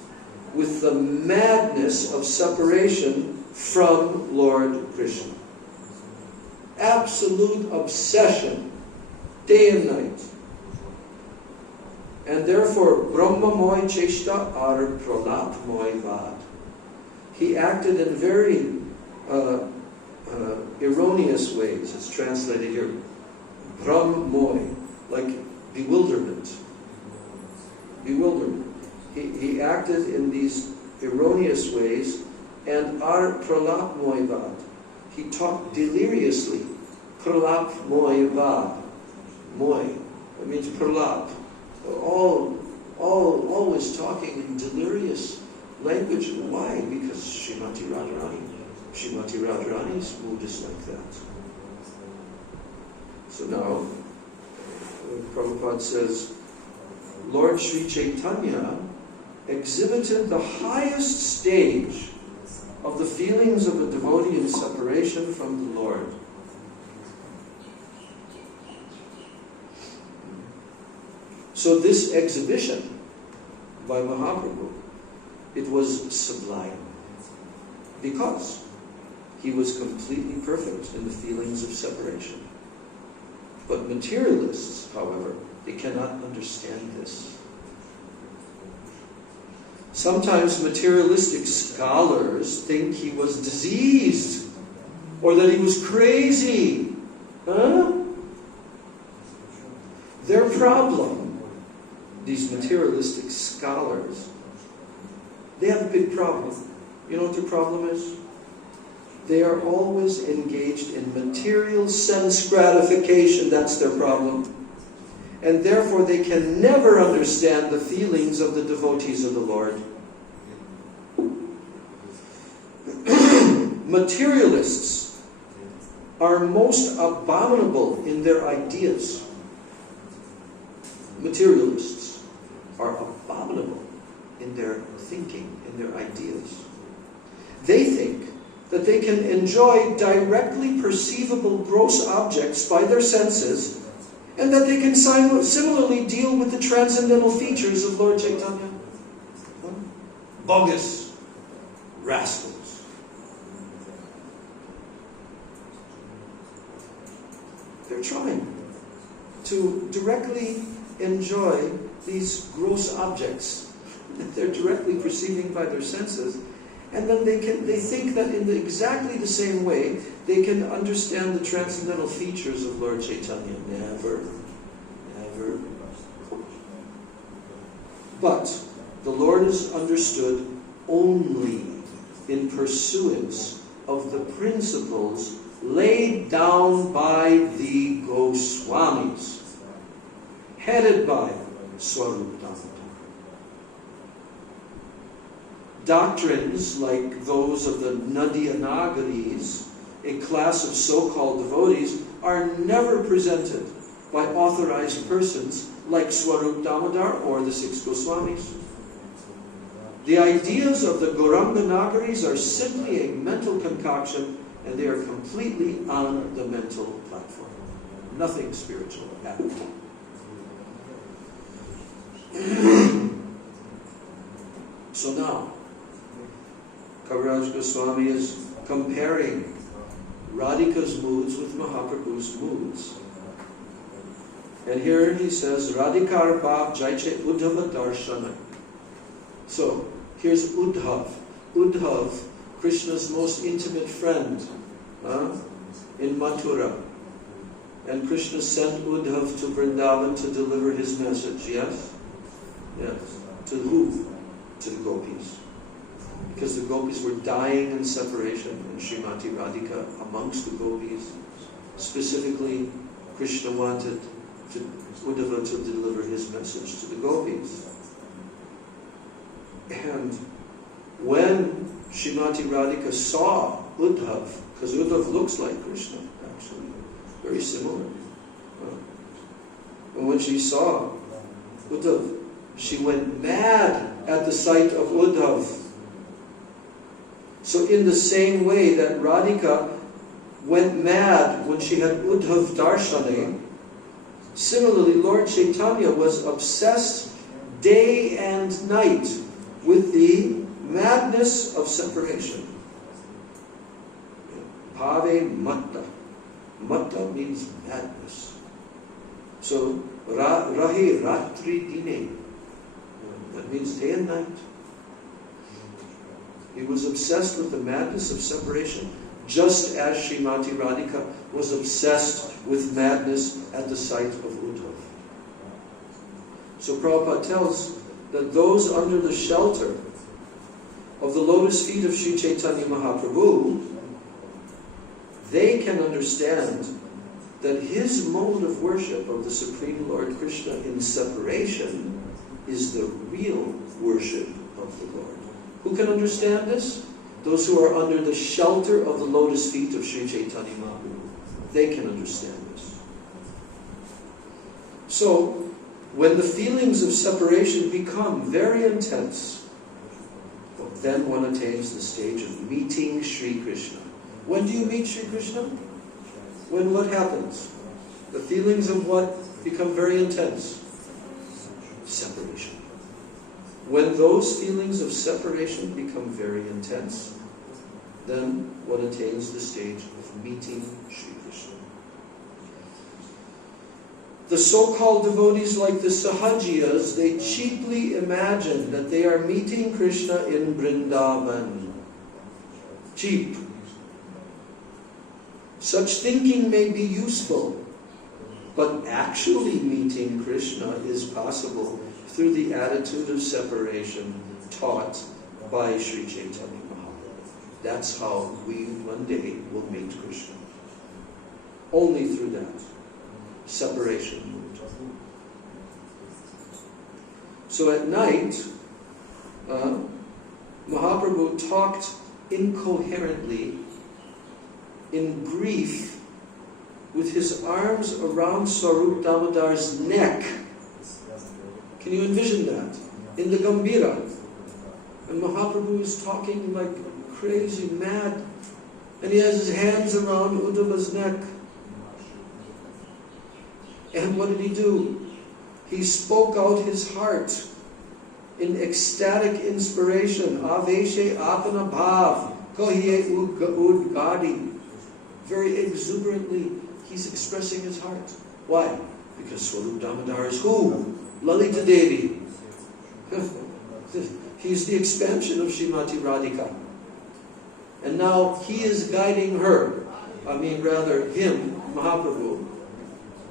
with the madness of separation from Lord Krishna. Absolute obsession, day and night. And therefore, Brahma Moy Cheshta ar Pralap Moy Vad. He acted in very erroneous ways. It's translated here, Brahm Moy, like bewilderment. Bewilderment. He acted in these erroneous ways, and ar Pralap Moy Vad. He talked deliriously. Pralap Moy Vad. Moy. That means Pralap. Always talking in delirious language. Why? Because Srimati Radharani's mood is like that. So now, Prabhupada says, Lord Sri Chaitanya exhibited the highest stage of the feelings of a devotee in separation from the Lord. So this exhibition by Mahaprabhu, it was sublime, because he was completely perfect in the feelings of separation. But materialists, however, they cannot understand this. Sometimes materialistic scholars think he was diseased, or that he was crazy. Their problem, these materialistic scholars, they have a big problem. You know what their problem is? They are always engaged in material sense gratification. That's their problem. And therefore they can never understand the feelings of the devotees of the Lord. Materialists are most abominable in their ideas. Materialists are abominable in their thinking, in their ideas. They think that they can enjoy directly perceivable gross objects by their senses, and that they can similarly deal with the transcendental features of Lord Chaitanya. Bogus rascals. They're trying to directly enjoy these gross objects that they're directly perceiving by their senses, and then they think that in exactly the same way they can understand the transcendental features of Lord Chaitanya. Never. But the Lord is understood only in pursuance of the principles laid down by the Goswamis, headed by Swarup Damodar. Doctrines like those of the Nadiyanagaris, a class of so-called devotees, are never presented by authorized persons like Swarup Damodar or the six Goswamis. The ideas of the Gauranga Nagaris are simply a mental concoction, and they are completely on the mental platform. Nothing spiritual at all. So now, Kaviraj Goswami is comparing Radhika's moods with Mahaprabhu's moods. And here he says, Radhikar Bhav Jaiche Uddhava Darshana. So, here's Uddhav. Uddhav, Krishna's most intimate friend in Mathura. And Krishna sent Uddhav to Vrindavan to deliver his message, yes? Yes. To who? To the gopis. Because the gopis were dying in separation, and Srimati Radhika amongst the gopis. Specifically, Krishna wanted Uddhava to deliver his message to the gopis. And when Srimati Radhika saw Uddhav, because Uddhav looks like Krishna, actually, very similar. And when she saw Uddhav, she went mad at the sight of Uddhav. So in the same way that Radhika went mad when she had Uddhav Darshane, similarly Lord Chaitanya was obsessed day and night with the madness of separation. Pave matta. Matta means madness. So rahe ratri dine. That means day and night. He was obsessed with the madness of separation, just as Srimati Radhika was obsessed with madness at the sight of Uddhav. So Prabhupada tells that those under the shelter of the lotus feet of Sri Chaitanya Mahaprabhu, they can understand that his mode of worship of the Supreme Lord Krishna in separation is the real worship of the Lord. Who can understand this? Those who are under the shelter of the lotus feet of Sri Chaitanya Mahaprabhu. They can understand this. So, when the feelings of separation become very intense, then one attains the stage of meeting Sri Krishna. When do you meet Sri Krishna? When what happens? The feelings of what become very intense? Separation. When those feelings of separation become very intense, then one attains the stage of meeting Sri Krishna. The so-called devotees like the Sahajiyas, they cheaply imagine that they are meeting Krishna in Vrindavan. Cheap. Such thinking may be useful, but actually meeting Krishna is possible through the attitude of separation taught by Sri Chaitanya Mahaprabhu. That's how we one day will meet Krishna. Only through that. Separation. So at night, Mahaprabhu talked incoherently, in grief, with his arms around Swarup Damodar's neck. Can you envision that? In the Gambhira. And Mahaprabhu is talking like crazy, mad, and he has his hands around Uddhava's neck. And what did he do? He spoke out his heart in ecstatic inspiration. Aveshe apana bhav, kahiye udgadi. Very exuberantly, he's expressing his heart. Why? Because Swarup Damodar is who? Lalita Devi. He's the expansion of Srimati Radhika. And now he is guiding her. Him, Mahaprabhu.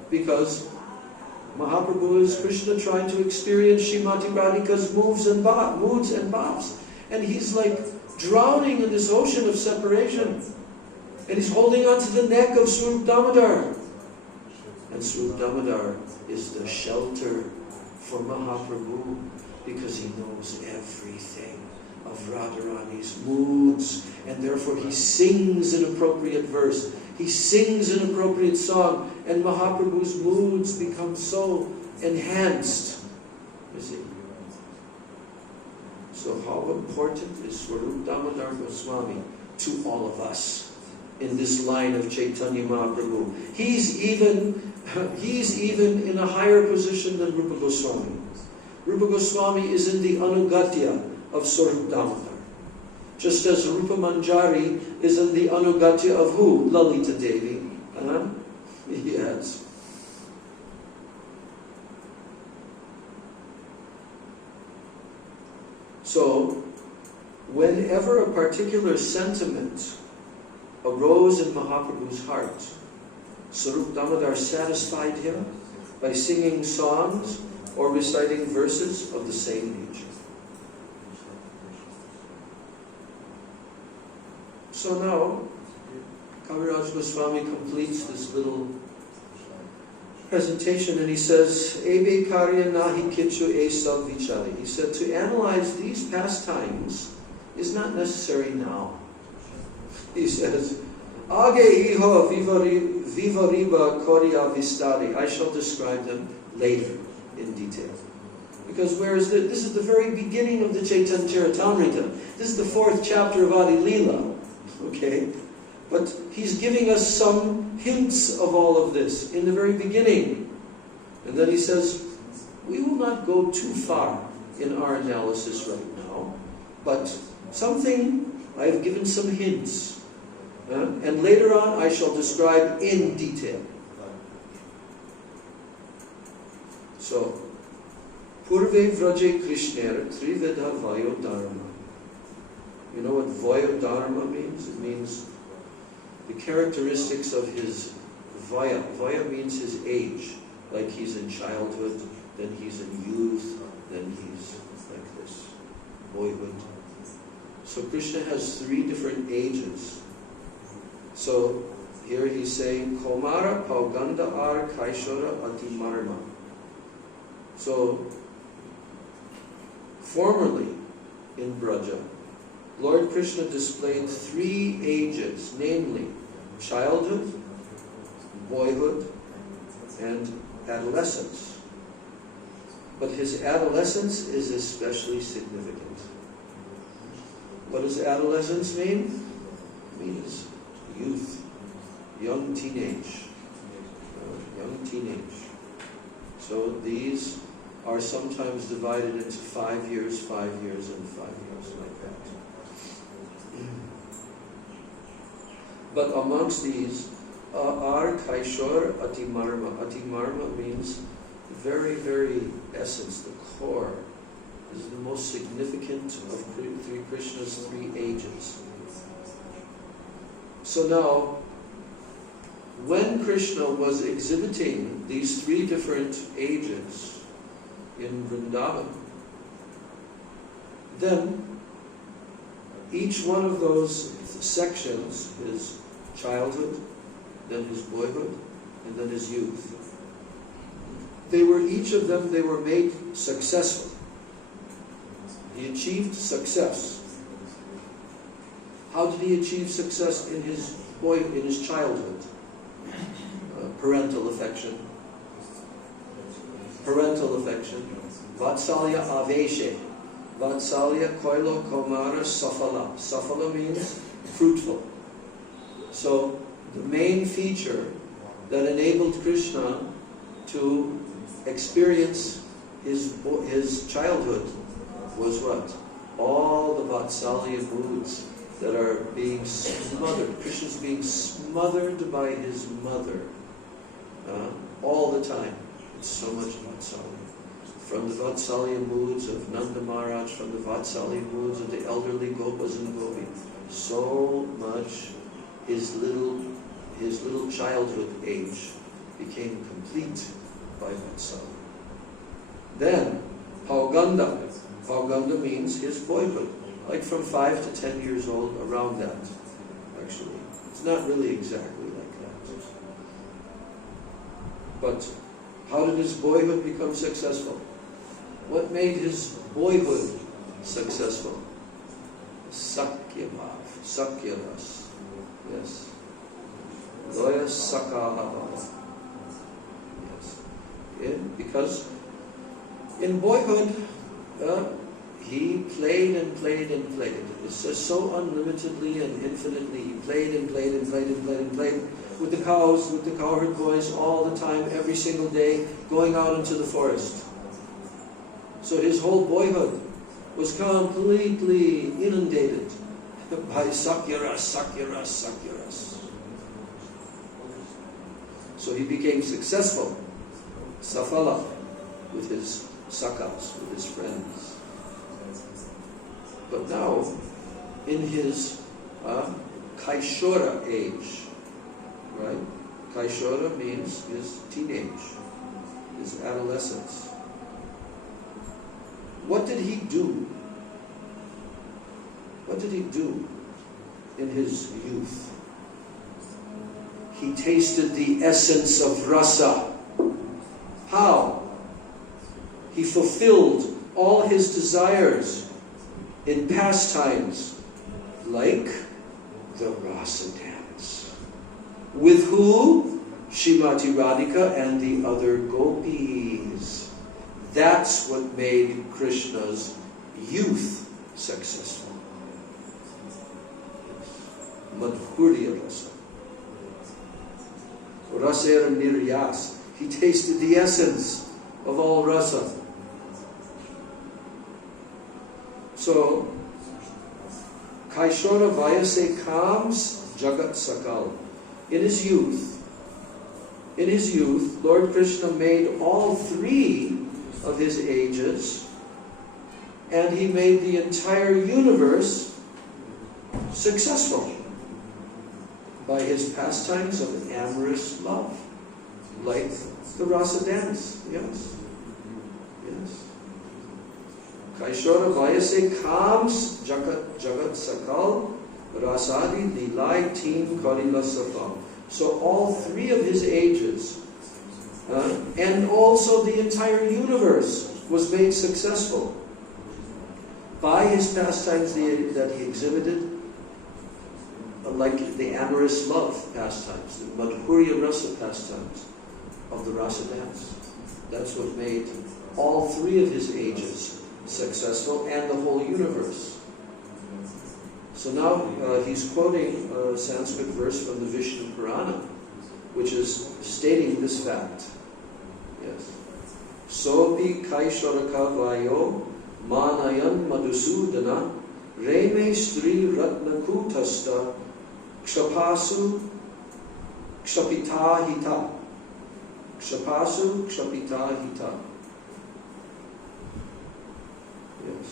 Because Mahaprabhu is Krishna trying to experience Srimati Radhika's moods and bhavs. And he's like drowning in this ocean of separation. And he's holding on to the neck of Swarup Damodar. And Swarup Damodar is the shelter for Mahaprabhu because he knows everything of Radharani's moods. And therefore he sings an appropriate verse. He sings an appropriate song. And Mahaprabhu's moods become so enhanced. You see? So how important is Swarup Damodar Goswami to all of us in this line of Chaitanya Mahaprabhu? He's even in a higher position than Rupa Goswami. Rupa Goswami is in the Anugatya of Swarup Damodar. Just as Rupa Manjari is in the Anugatya of who? Lalita Devi. Yes. So, whenever a particular sentiment arose in Mahaprabhu's heart, Swarup Damodar satisfied him by singing songs or reciting verses of the same nature. So now, Kaviraj Goswami completes this little presentation, and he says, Ebe karya nahi kichu e sab vichari. He said, to analyze these past times is not necessary now. He says, Age iho vivariba korya vistari. I shall describe them later in detail. Because this is the very beginning of the Chaitanya Charitamrita. This is the 4th chapter of Adi Leela. Okay? But he's giving us some hints of all of this in the very beginning. And then he says, we will not go too far in our analysis right now, but I've given some hints. And later on I shall describe in detail. So, Purve Vraje Krishner Triveda Vayo Dharma. You know what Vayo Dharma means? It means the characteristics of his Vaya. Vaya means his age. Like he's in childhood, then he's in youth, then he's like this, boyhood. So Krishna has 3 different ages. So here he's saying, Komara Pauganda Ar Kaishara Ati Marma. So, formerly in Braja, Lord Krishna displayed 3 ages, namely childhood, boyhood, and adolescence. But his adolescence is especially significant. What does adolescence mean? It means youth, young teenage. So these are sometimes divided into 5 years, 5 years, and 5 years, like that. But amongst these are Kaishor Atimarma. Atimarma means the very, very essence, the core. This is the most significant of Krishna's 3 ages. So now, when Krishna was exhibiting these 3 different ages in Vrindavan, then each one of those sections, his childhood, then his boyhood, and then his youth, each of them were made successful. He achieved success. How did he achieve success in his childhood? Parental affection. Vatsalya aveshe. Vatsalya koilo komara safala. Safala means fruitful. So the main feature that enabled Krishna to experience his childhood was what? All the Vatsalya moods that are being smothered. Krishna's being smothered by his mother all the time. It's so much Vatsalya. From the Vatsalya moods of Nanda Maharaj, from the Vatsalya moods of the elderly Gopas and Gopi, so much his little childhood age became complete by Vatsalya. Then Pauganda. Pauganda means his boyhood, like from 5 to 10 years old, around that, actually. It's not really exactly like that. But how did his boyhood become successful? What made his boyhood successful? Sakyabhav, Sakyaras. Yes. Loya Sakabhav. Yes. Because in boyhood, he played and played and played. It's just so unlimitedly and infinitely. He played and played and played and played and played with the cows, with the cowherd boys all the time, every single day, going out into the forest. So his whole boyhood was completely inundated by Sakyaras, Sakyaras, Sakyaras. So he became successful, Safala, with his sakas, with his friends. But now, in his Kaishora age, right? Kaishora means his teenage, his adolescence. What did he do? What did he do in his youth? He tasted the essence of rasa. How? He fulfilled all his desires in pastimes like the rasa dance. With who? Srimati Radhika and the other gopis. That's what made Krishna's youth successful. Madhurya rasa. Rasera niryas. He tasted the essence of all rasa. So, Kaishora Vayase Kams Jagat Sakal. In his youth, Lord Krishna made all three of his ages, and he made the entire universe successful by his pastimes of amorous love, like the rasa dance. Yes. Kaishora Vayase Kams Jagat Sakal Rasadi Lilai Teen Karila Safal. So all three of his ages, and also the entire universe, was made successful by his pastimes that he exhibited, like the amorous love pastimes, the Madhurya Rasa pastimes of the Rasa dance. That's what made all three of his ages successful, and the whole universe. So now he's quoting a Sanskrit verse from the Vishnu Purana, which is stating this fact. Yes. Sopi Kaishoraka Vayo Manayan Madhusudana Reme Stri Ratnakutasta Kshapasu Kshapita Hita. Kshapasu Kshapita Hita. Yes.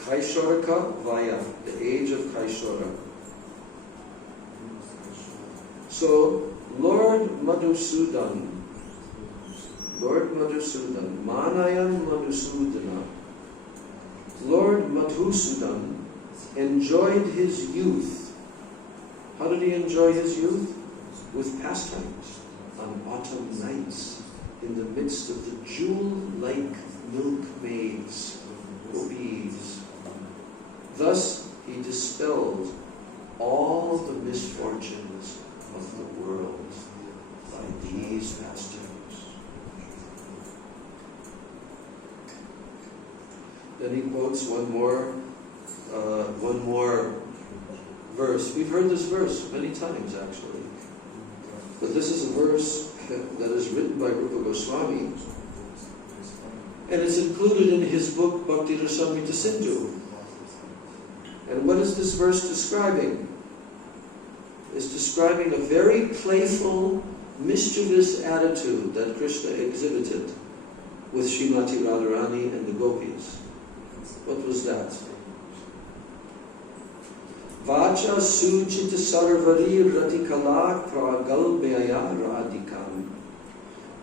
Kaishoraka Vaya, the age of Kaishora. So, Lord Madhusudan, Manayan Madhusudana, Lord Madhusudan enjoyed his youth. How did he enjoy his youth? With pastimes on autumn nights, in the midst of the jewel-like milkmaids, gopis. Thus, he dispelled all the misfortunes of the world by these pastimes. Then he quotes one more verse. We've heard this verse many times, actually. But this is a verse that is written by Rupa Goswami, and it's included in his book Bhakti Rasamrita Sindhu. And what is this verse describing? It's describing a very playful, mischievous attitude that Krishna exhibited with Srimati Radharani and the gopis. What was that? Vacha sujita sarvari ratikala pragalbhaya radikam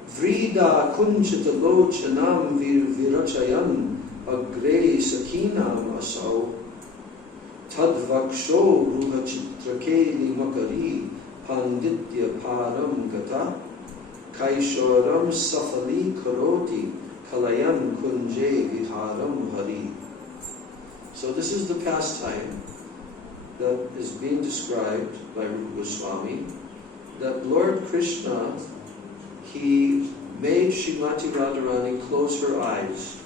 vrida kunchita lochanam virachayam agre sakinam asau tadvaksho ruhachitrake limakari panditya param gata kaishoram safali karoti kalayan kunje viharam hari. So this is the pastime that is being described by Rupa Goswami, that Lord Krishna, he made Srimati Radharani close her eyes.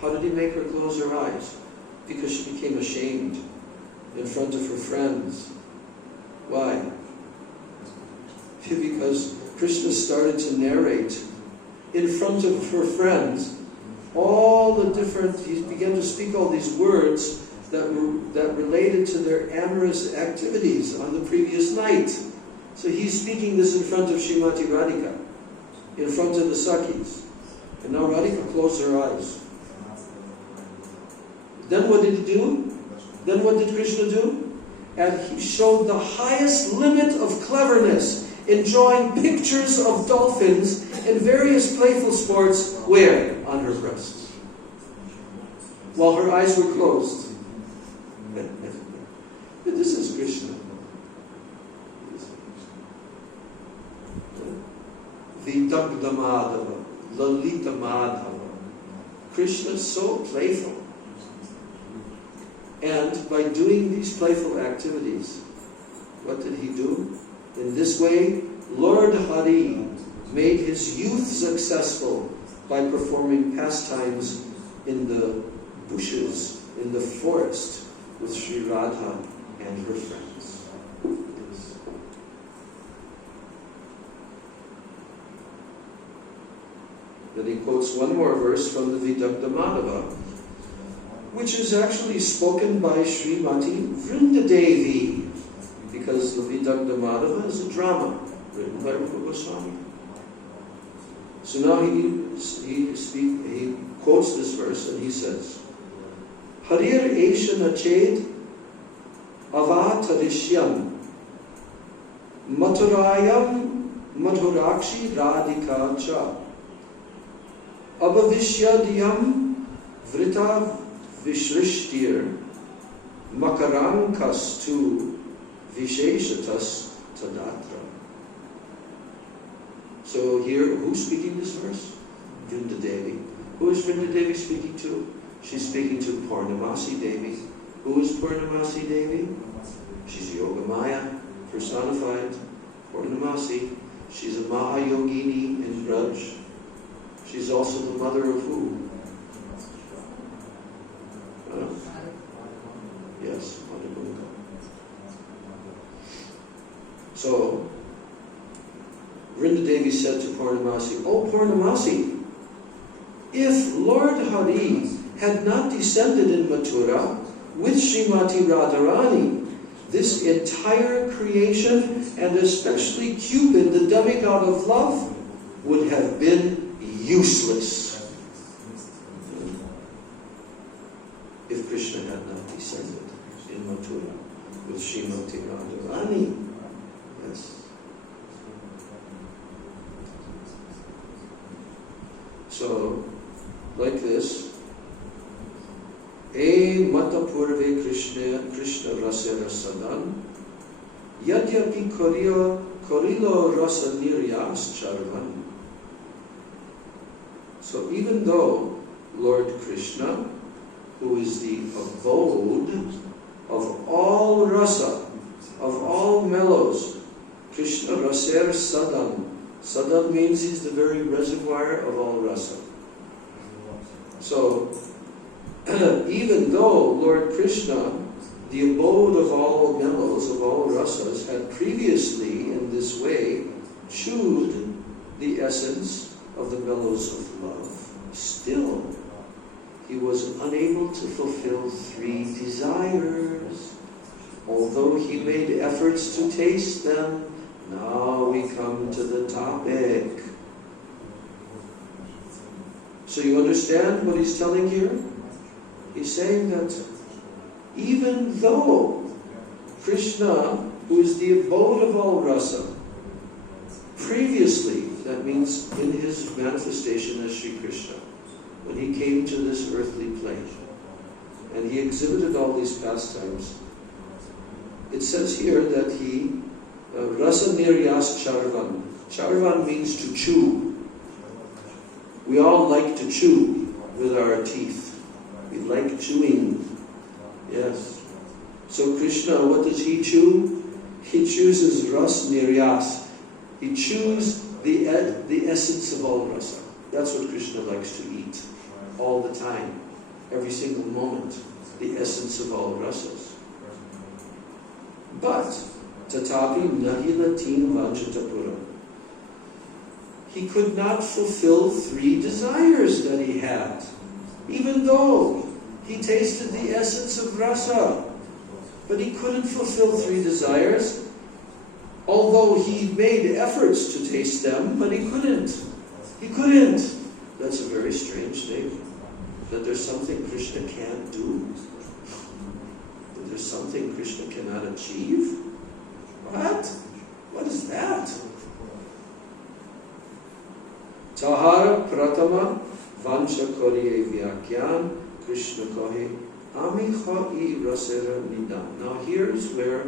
How did he make her close her eyes? Because she became ashamed in front of her friends. Why? Because Krishna started to narrate in front of her friends he began to speak all these words that related to their amorous activities on the previous night. So he's speaking this in front of Srimati Radhika, in front of the Sakhis. And now Radhika closed her eyes. Then what did he do? Then what did Krishna do? And he showed the highest limit of cleverness in drawing pictures of dolphins and various playful sports. Where? On her breasts. While her eyes were closed. This is Krishna. The Vidagdha Madhava, Lalita Madhava. Krishna is so playful. And by doing these playful activities, what did he do? In this way, Lord Hari made his youth successful by performing pastimes in the bushes, in the forest, with Sri Radha and her friends. Yes. Then he quotes one more verse from the Vidagdha Madhava, which is actually spoken by Srimati Vrindadevi, because the Vidagdha Madhava is a drama written by Rupa Goswami. So now he quotes this verse and he says, Harir Esha Nached Avatarishyam Mathurayam Madhurakshi Radhika Cha Abhavishyadiyam Vrita Vishrishtir Makarankas tu Visheshatas Tadatra. So here, who's speaking this verse? Vrindadevi. Who is Vrindadevi speaking to? She's speaking to Purnamasi Devi. Who is Purnamasi Devi? She's Yogamaya, personified. Purnamasi. She's a Mahayogini in Braj. She's also the mother of who? Yes, Madhubhuka. So, Vrindadevi said to Purnamasi, "Oh Purnamasi, if Lord Hari had not descended in Mathura with Srimati Radharani, this entire creation, and especially Cupid, the demigod of love, would have been useless. If Krishna had not descended in Mathura with Srimati Radharani." Yes. So, like this, E mata purve Krishna rasera sadan, yadyapi korilo rasa niryas charvan. So even though Lord Krishna, who is the abode of all rasa, of all mellows, Krishna raser sadan. Sadan means he's the very reservoir of all rasa. So, even though Lord Krishna, the abode of all mellows, of all rasas, had previously in this way chewed the essence of the mellows of love, still he was unable to fulfill 3 desires. Although he made efforts to taste them, now we come to the topic. So you understand what he's telling here? He's saying that even though Krishna, who is the abode of all rasa, previously, that means in his manifestation as Sri Krishna, when he came to this earthly plane, and he exhibited all these pastimes, it says here that he rasa niryas charvan. Charvan means to chew. We all like to chew with our teeth. We like chewing. Yes. So Krishna, what does he chew? He chooses ras niryas. He chews the essence of all rasa. That's what Krishna likes to eat all the time, every single moment. The essence of all rasas. But tatapi nahilatin vajatapura. He could not fulfill 3 desires that he had, even though he tasted the essence of rasa. But he couldn't fulfill 3 desires, although he made efforts to taste them, but he couldn't. He couldn't. That's a very strange statement. That there's something Krishna can't do. That there's something Krishna cannot achieve. What? What is that? Tahara pratama vancha koriye vyakyan Krishna kohe ami khai rasera nidam. Now here's where,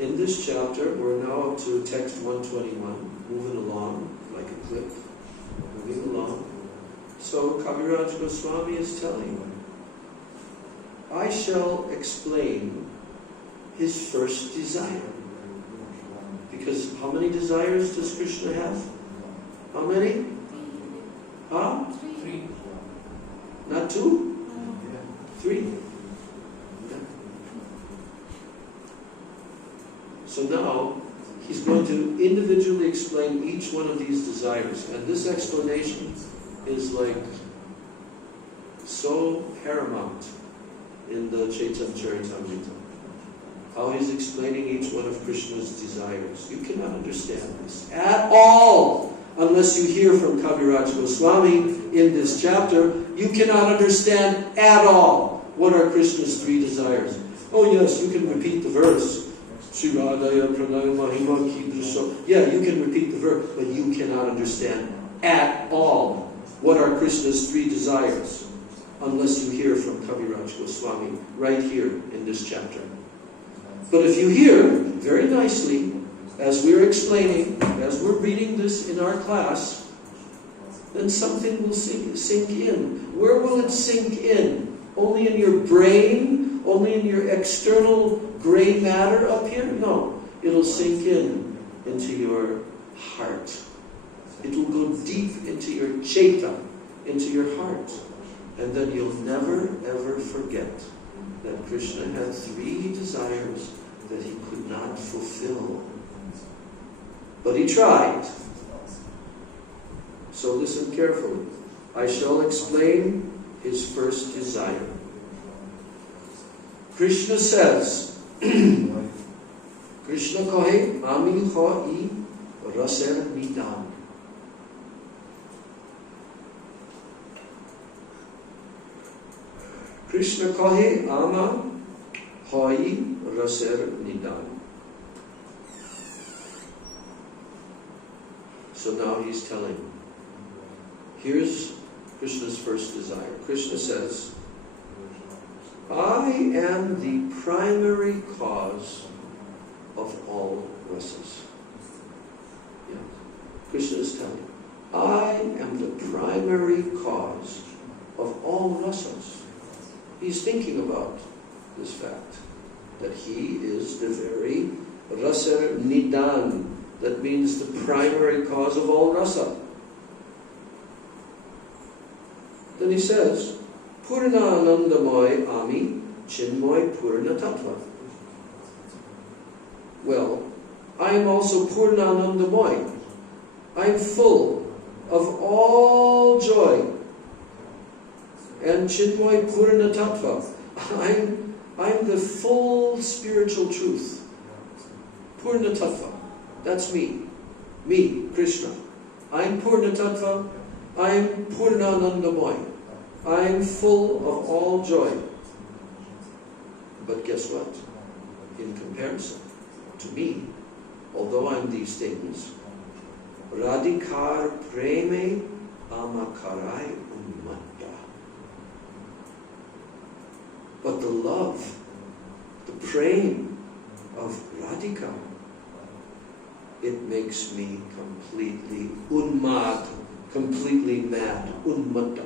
in this chapter, we're now up to text 121, moving along like a clip. moving along. So Kaviraj Goswami is telling, I shall explain his first desire. Because how many desires does Krishna have? How many? Huh? 3. Not 2? 3. Yeah. So now, he's going to individually explain each one of these desires. And this explanation is like so paramount in the Chaitanya Charitamrita. How he's explaining each one of Krishna's desires. You cannot understand this at all unless you hear from Kaviraj Goswami in this chapter. You cannot understand at all what are Krishna's 3 desires. Oh yes, you can repeat the verse. Sriradaya Pranaya Mahima Kidruso. Yeah, you can repeat the verse, but you cannot understand at all what are Krishna's 3 desires unless you hear from Kaviraj Goswami right here in this chapter. But if you hear very nicely, as we're explaining, as we're reading this in our class, then something will sink in. Where will it sink in? Only in your brain? Only in your external gray matter up here? No. It'll sink in into your heart. It will go deep into your chaita, into your heart. And then you'll never ever forget that Krishna had 3 desires that he could not fulfill. But he tried. So listen carefully. I shall explain his first desire. Krishna says, Krishna kahe, Ami hai raser nidan. Krishna kahe, Ama hai raser nidan. So now he's telling, here's Krishna's first desire. Krishna says, I am the primary cause of all rasas. Yeah. Krishna is telling, I am the primary cause of all rasas. He's thinking about this fact, that he is the very rasa nidan, that means the primary cause of all rasa. Then he says, Purna Anandamoy Ami Chinmoy Purna Tattva. Well, I am also Purna Anandamoy. I am full of all joy. And Chinmoy Purna Tattva. I'm the full spiritual truth. Purna Tattva. That's me. Me, Krishna. I'm Purna Tattva. I'm Purna Anandamoy. I'm full of all joy. But guess what? In comparison to me, although I'm these things, Radhikar Preme Amakarai Ummatta. But the love, the prem of Radhika, it makes me completely unmad, completely mad, unmatta.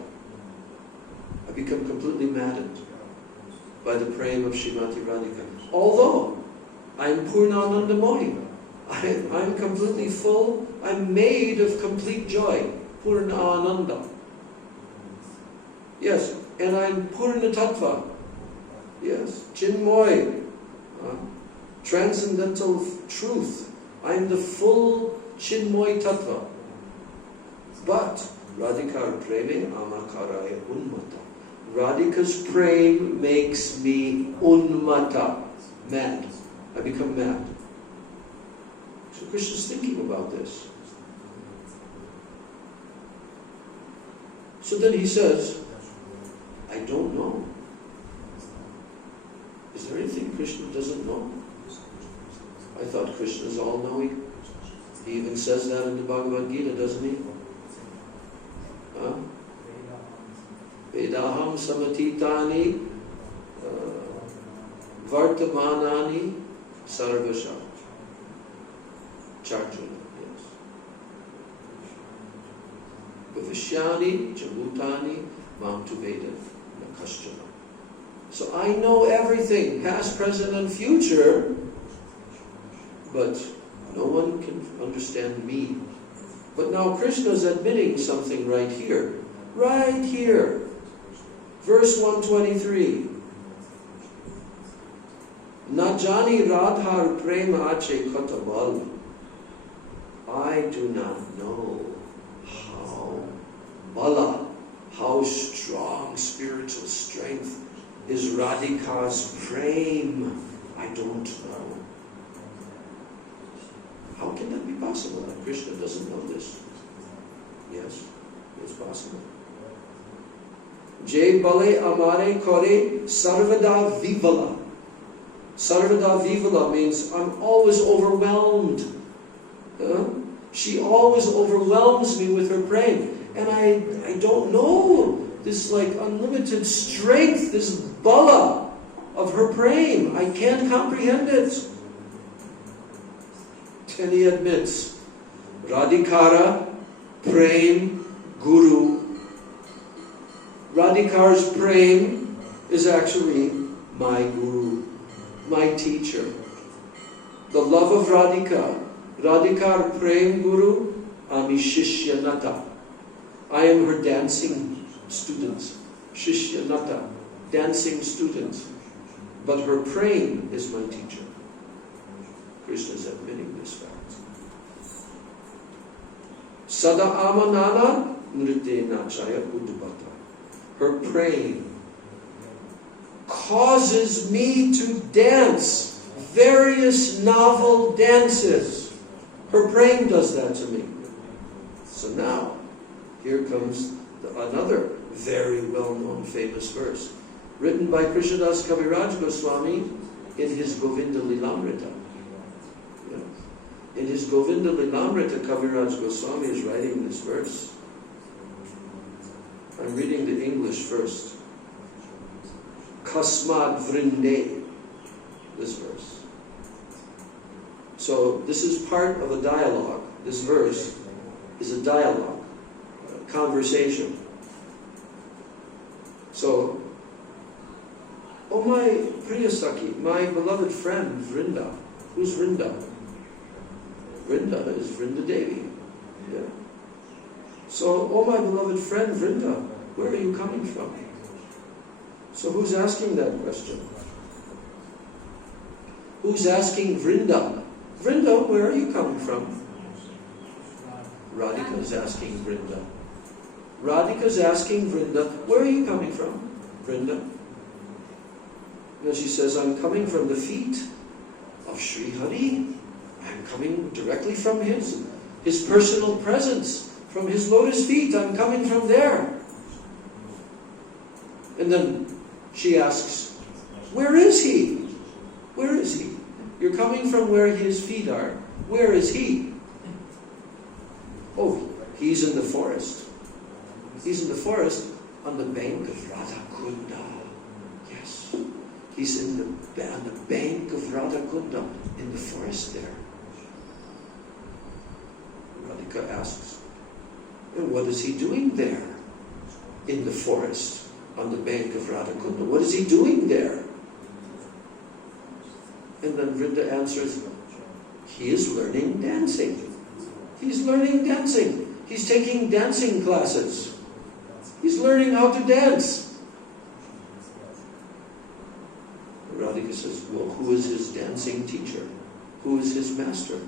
I become completely maddened by the prem of Srimati Radhika. Although I'm Purnanandamoy, I'm completely full, I'm made of complete joy, Purna Ananda. Yes, and I'm Purna Tattva. Yes, Chinmoy, transcendental truth. I'm the full Chinmoy Tattva. But Radhikar Preme Amakaraya Unmata. Radhika's prem makes me unmata, mad. I become mad. So Krishna's thinking about this. So then he says, I don't know. Is there anything Krishna doesn't know? I thought Krishna is all-knowing. He even says that in the Bhagavad Gita, doesn't he? Huh? Vedaham samatitani vartamanani sarvasha. Charjuna, yes. Vishyani Chabutani Mam Tuveda Nakashchana. So I know everything, past, present, and future, but no one can understand me. But now Krishna is admitting something right here. Right here. Verse 123. Najani Radhar Prema Ache Kotabal. I do not know how bala, how strong spiritual strength is Radhika's prema. I don't know. How can that be possible? That Krishna doesn't know this. Yes, it's possible. Jai bale amare kore sarvada vivala. Sarvada vivala means I'm always overwhelmed. She always overwhelms me with her prema. And I don't know this like unlimited strength, this bala of her prema. I can't comprehend it. And he admits, Radhikara, Prem, Guru. Radhikar's Prem is actually my Guru, my teacher. The love of Radhika. Radhikar Prem Guru, Ami Shishya Nata. I am her dancing student. Shishya Nata, dancing student. But her Prem is my teacher. Krishna is admitting this fact. Sada amanana nrite nachaya udbata. Her praying causes me to dance various novel dances. Her praying does that to me. So now, here comes another very well-known famous verse, written by Krishnadas Kaviraj Goswami in his Govinda Lilamrita. In his Govinda Lilamrita, Kaviraj Goswami is writing this verse. I'm reading the English first. Kasmad Vrinde, this verse. So this is part of a dialogue. This verse is a dialogue, a conversation. So, oh my Priyasaki, my beloved friend Vrinda. Who's Vrinda? Vrinda is Vrinda Devi. Yeah. So, oh my beloved friend Vrinda, where are you coming from? So who's asking that question? Who's asking Vrinda? Vrinda, where are you coming from? Radhika is asking Vrinda. Radhika is asking Vrinda, where are you coming from? Vrinda. And she says, I'm coming from the feet of Sri Hari. I'm coming directly from his personal presence, from his lotus feet. I'm coming from there. And then she asks, where is he? Where is he? You're coming from where his feet are. Where is he? Oh, he's in the forest. He's in the forest on the bank of Radhakunda. Yes. He's on the bank of Radhakunda, in the forest there. Radhika asks, and what is he doing there? In the forest, on the bank of Radhakunda. What is he doing there? And then Vrinda answers, he is learning dancing. He's learning dancing. He's taking dancing classes. He's learning how to dance. Radhika says, well, who is his dancing teacher? Who is his master?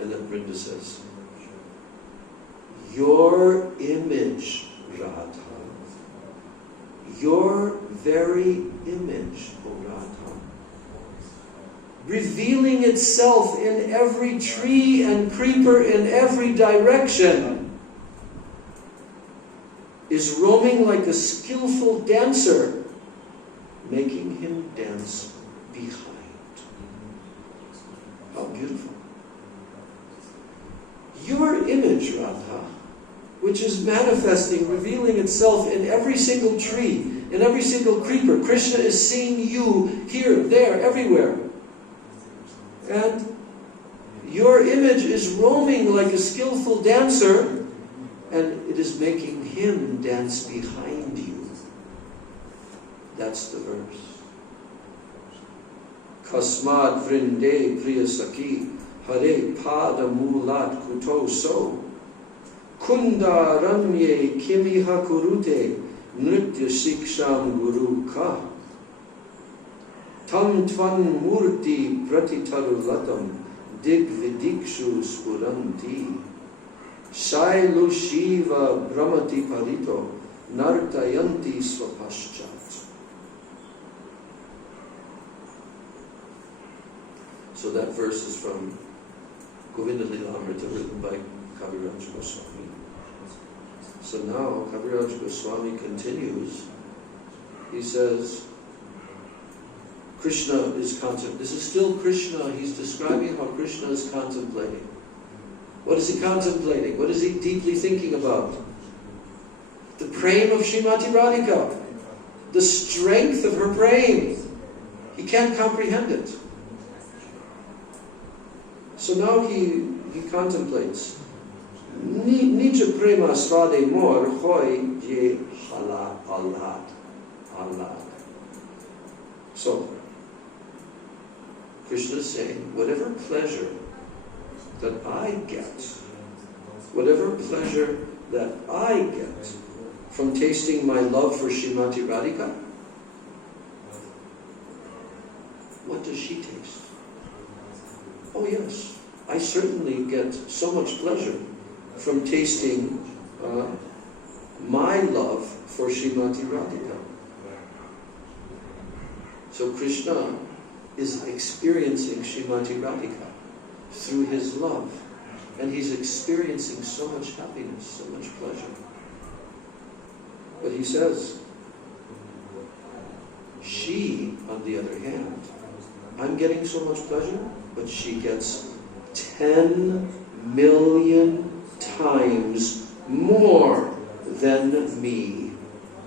And then Vrinda says, your image, Radha. Your very image, O Radha. Revealing itself in every tree and creeper in every direction, is roaming like a skillful dancer, making him dance behind. How beautiful. Your image, Radha, which is manifesting, revealing itself in every single tree, in every single creeper. Krishna is seeing you here, there, everywhere. And your image is roaming like a skillful dancer, and it is making him dance behind you. That's the verse. Kasmad vrinde priyasaki hare pada mulat kuto so kunda ramye kimiha kurute nritya siksham guru ka tam tvan murti pratitarulatam digvidikshu spuranti shailu shiva brahmati parito nartayanti swapaschat. So that verse is from Govinda Lilamrita, written by Kaviraj Goswami. So now Kaviraj Goswami continues. He says, Krishna is contemplating. This is still Krishna. He's describing how Krishna is contemplating. What is he contemplating? What is he deeply thinking about? The praying of Srimati Radhika. The strength of her praying. He can't comprehend it. So now he contemplates. Nija prema svade mor hoy je hala alad. So, Krishna is saying, whatever pleasure that I get, whatever pleasure that I get from tasting my love for Srimati Radhika, what does she taste? Oh yes, I certainly get so much pleasure from tasting my love for Srimati Radhika. So Krishna is experiencing Srimati Radhika through his love. And he's experiencing so much happiness, so much pleasure. But he says, she, on the other hand, I'm getting so much pleasure, but she gets 10 million times more than me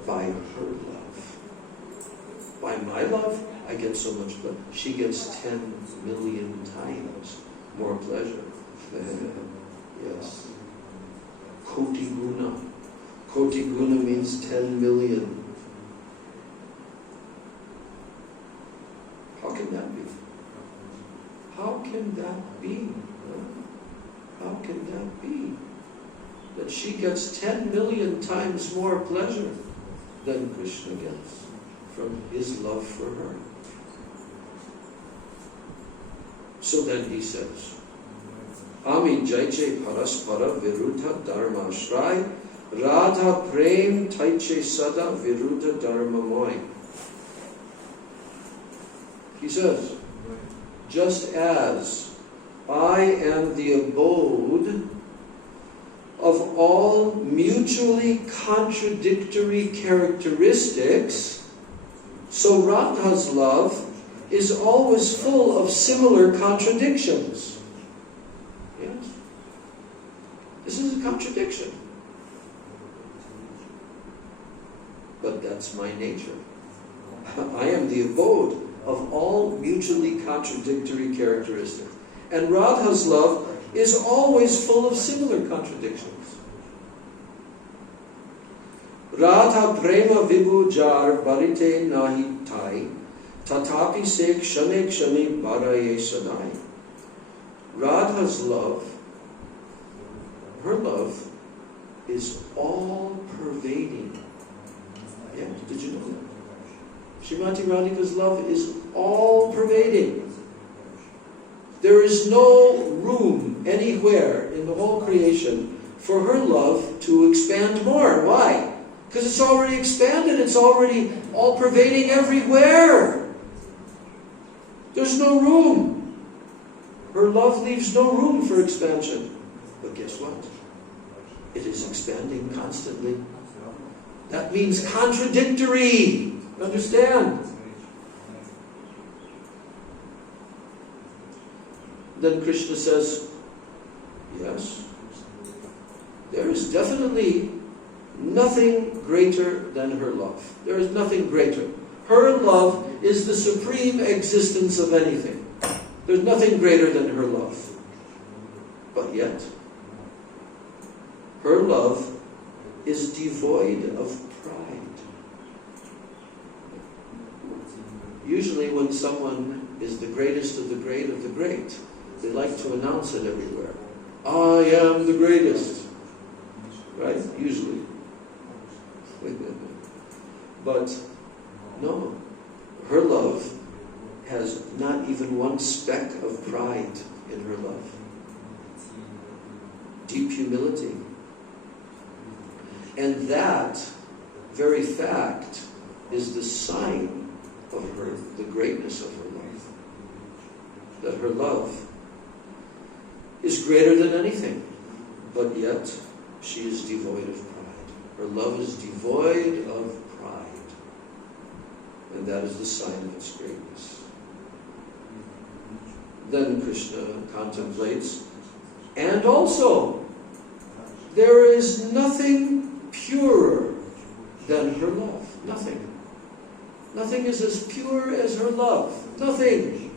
by her love. By my love, I get so much pleasure. She gets 10 million times more pleasure. Yes. Koti guna. Koti guna means 10 million. How can that be? How can that be? How can that be? That she gets 10 million times more pleasure than Krishna gets from his love for her. So then he says, Ami jaiche paraspara viruddha dharma shrai radha prem taiche sada viruddha dharma moy. He says, just as I am the abode of all mutually contradictory characteristics, so Radha's love is always full of similar contradictions. Yes? This is a contradiction. But that's my nature. I am the abode of all mutually contradictory characteristics. And Radha's love is always full of similar contradictions. Radha prema vibhu jar barite nahi thai tatapi se kshane kshane baraye sadai. Radha's love, her love, is all pervading. Yeah, did you know that? Srimati Radhika's love is all pervading. There is no room anywhere in the whole creation for her love to expand more. Why? Because it's already expanded. It's already all pervading everywhere. There's no room. Her love leaves no room for expansion. But guess what? It is expanding constantly. That means contradictory. Understand? Then Krishna says, yes, there is definitely nothing greater than her love. There is nothing greater. Her love is the supreme existence of anything. There's nothing greater than her love. But yet, Her love is devoid of pride. Usually when someone is the greatest of the great, they like to announce it everywhere. I am the greatest. Right? Usually. But no, her love has not even one speck of pride in her love. Deep humility. And that very fact is the sign of her, the greatness of her love. That her love is greater than anything, but yet she is devoid of pride. Her love is devoid of pride. And that is the sign of its greatness. Then Krishna contemplates, and also, there is nothing purer than her love. Nothing. Nothing is as pure as her love. Nothing.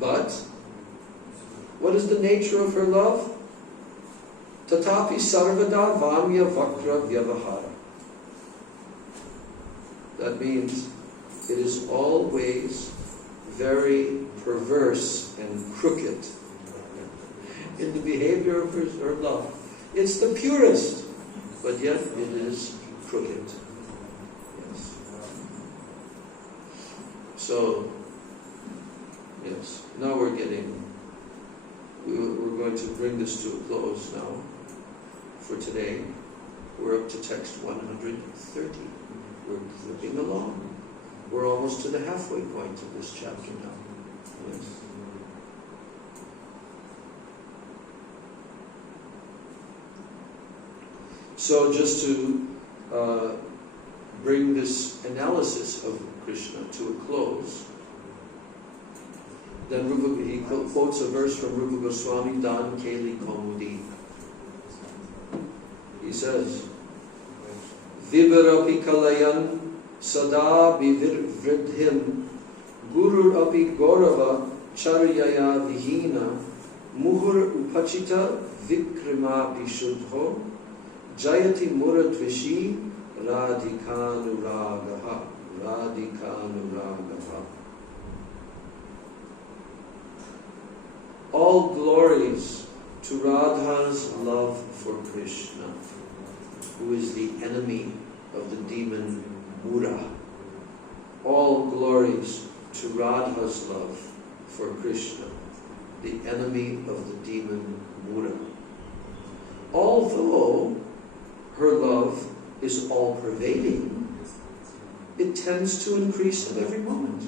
But, what is the nature of her love? Tatapi sarvada vamya vakra vyavahara. That means it is always very perverse and crooked in the behavior of her love. It's the purest, but yet it is crooked. Yes. So, yes, now we're going to bring this to a close now for today. We're up to text 130. We're flipping along. We're almost to the halfway point of this chapter now. Yes. So just to bring this analysis of Krishna to a close, then he quotes a verse from Rupa Goswami, Dan Keli Kaumudi. He says, Vibharapi kalayan sada vridhim gurur api gaurava charyaya vihina muhur upachita vikrima vishuddho jayati muradvishi radhikanuragaha. All glories to Radha's love for Krishna, who is the enemy of the demon Mura. All glories to Radha's love for Krishna, the enemy of the demon Mura. Although her love is all-pervading, it tends to increase at every moment.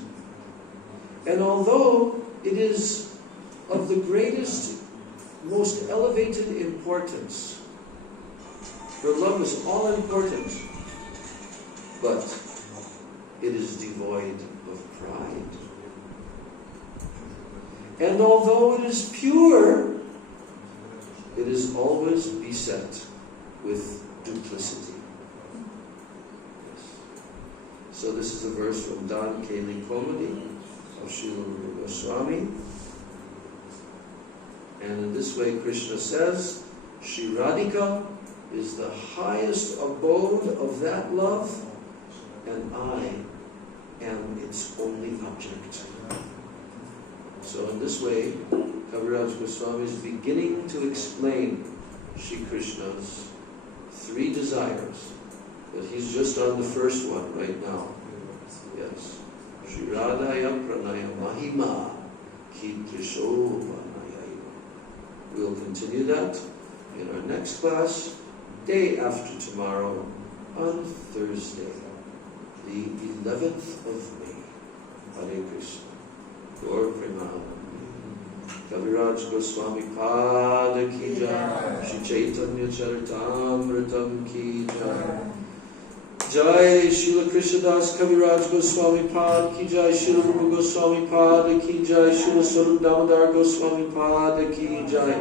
And although it is of the greatest, most elevated importance, her love is all important, but it is devoid of pride. And although it is pure, it is always beset with duplicity. So this is a verse from Dan Keli Kaumudi of Srila Rupa Goswami. And in this way Krishna says, Shri Radhika is the highest abode of that love, and I am its only object. So in this way, Kaviraj Goswami is beginning to explain Shri Krishna's three desires. But he's just on the first one right now. Yes. Shri Radhaya Pranaya Mahima Kitrisho Vanayaiva. We'll continue that in our next class, day after tomorrow, on Thursday, the 11th of May. Hare Krishna. Gaur Premanand. Kaviraj Goswami Pada Ki Jai. Shri Chaitanya Charitamritam Ki Jai. Jai Srila Krishnadas Kaviraj Goswami Pad Ki Jai. Srila Rupa Goswami Pad Ki Jai. Srila Sarup Damodar Goswami Pad Ki Jai.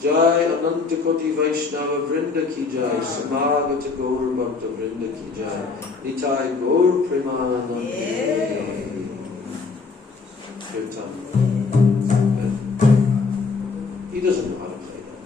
Jai Ananta Koti Vaishnava Vrinda Ki Jai. Samagata Gaur Bhakta Vrinda Ki Jai. Nitai Gaur Premanand. Kirtan. He doesn't know how to play that.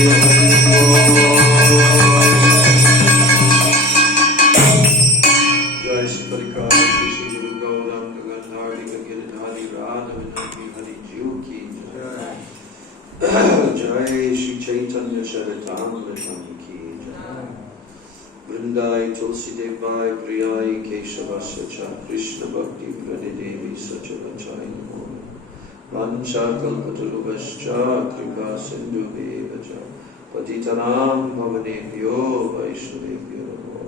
Jai Sikarika, Shri Guru Gaudam, Gandhari, Giridhari, Radha, Vinati, Hari Jiu Ki Jai. Jai Shri Chaitanya Charitamrita Ki Jai. Vrindai Tulsi Devai Priyai Keshavasya Cha Krishna Bhakti Pradidevi Sachavachai Namo Vancha Kalpatarubhascha Kripa Sindhu Bevacha Patitanam Bhavanebhyo Vaishnavebhyo Namo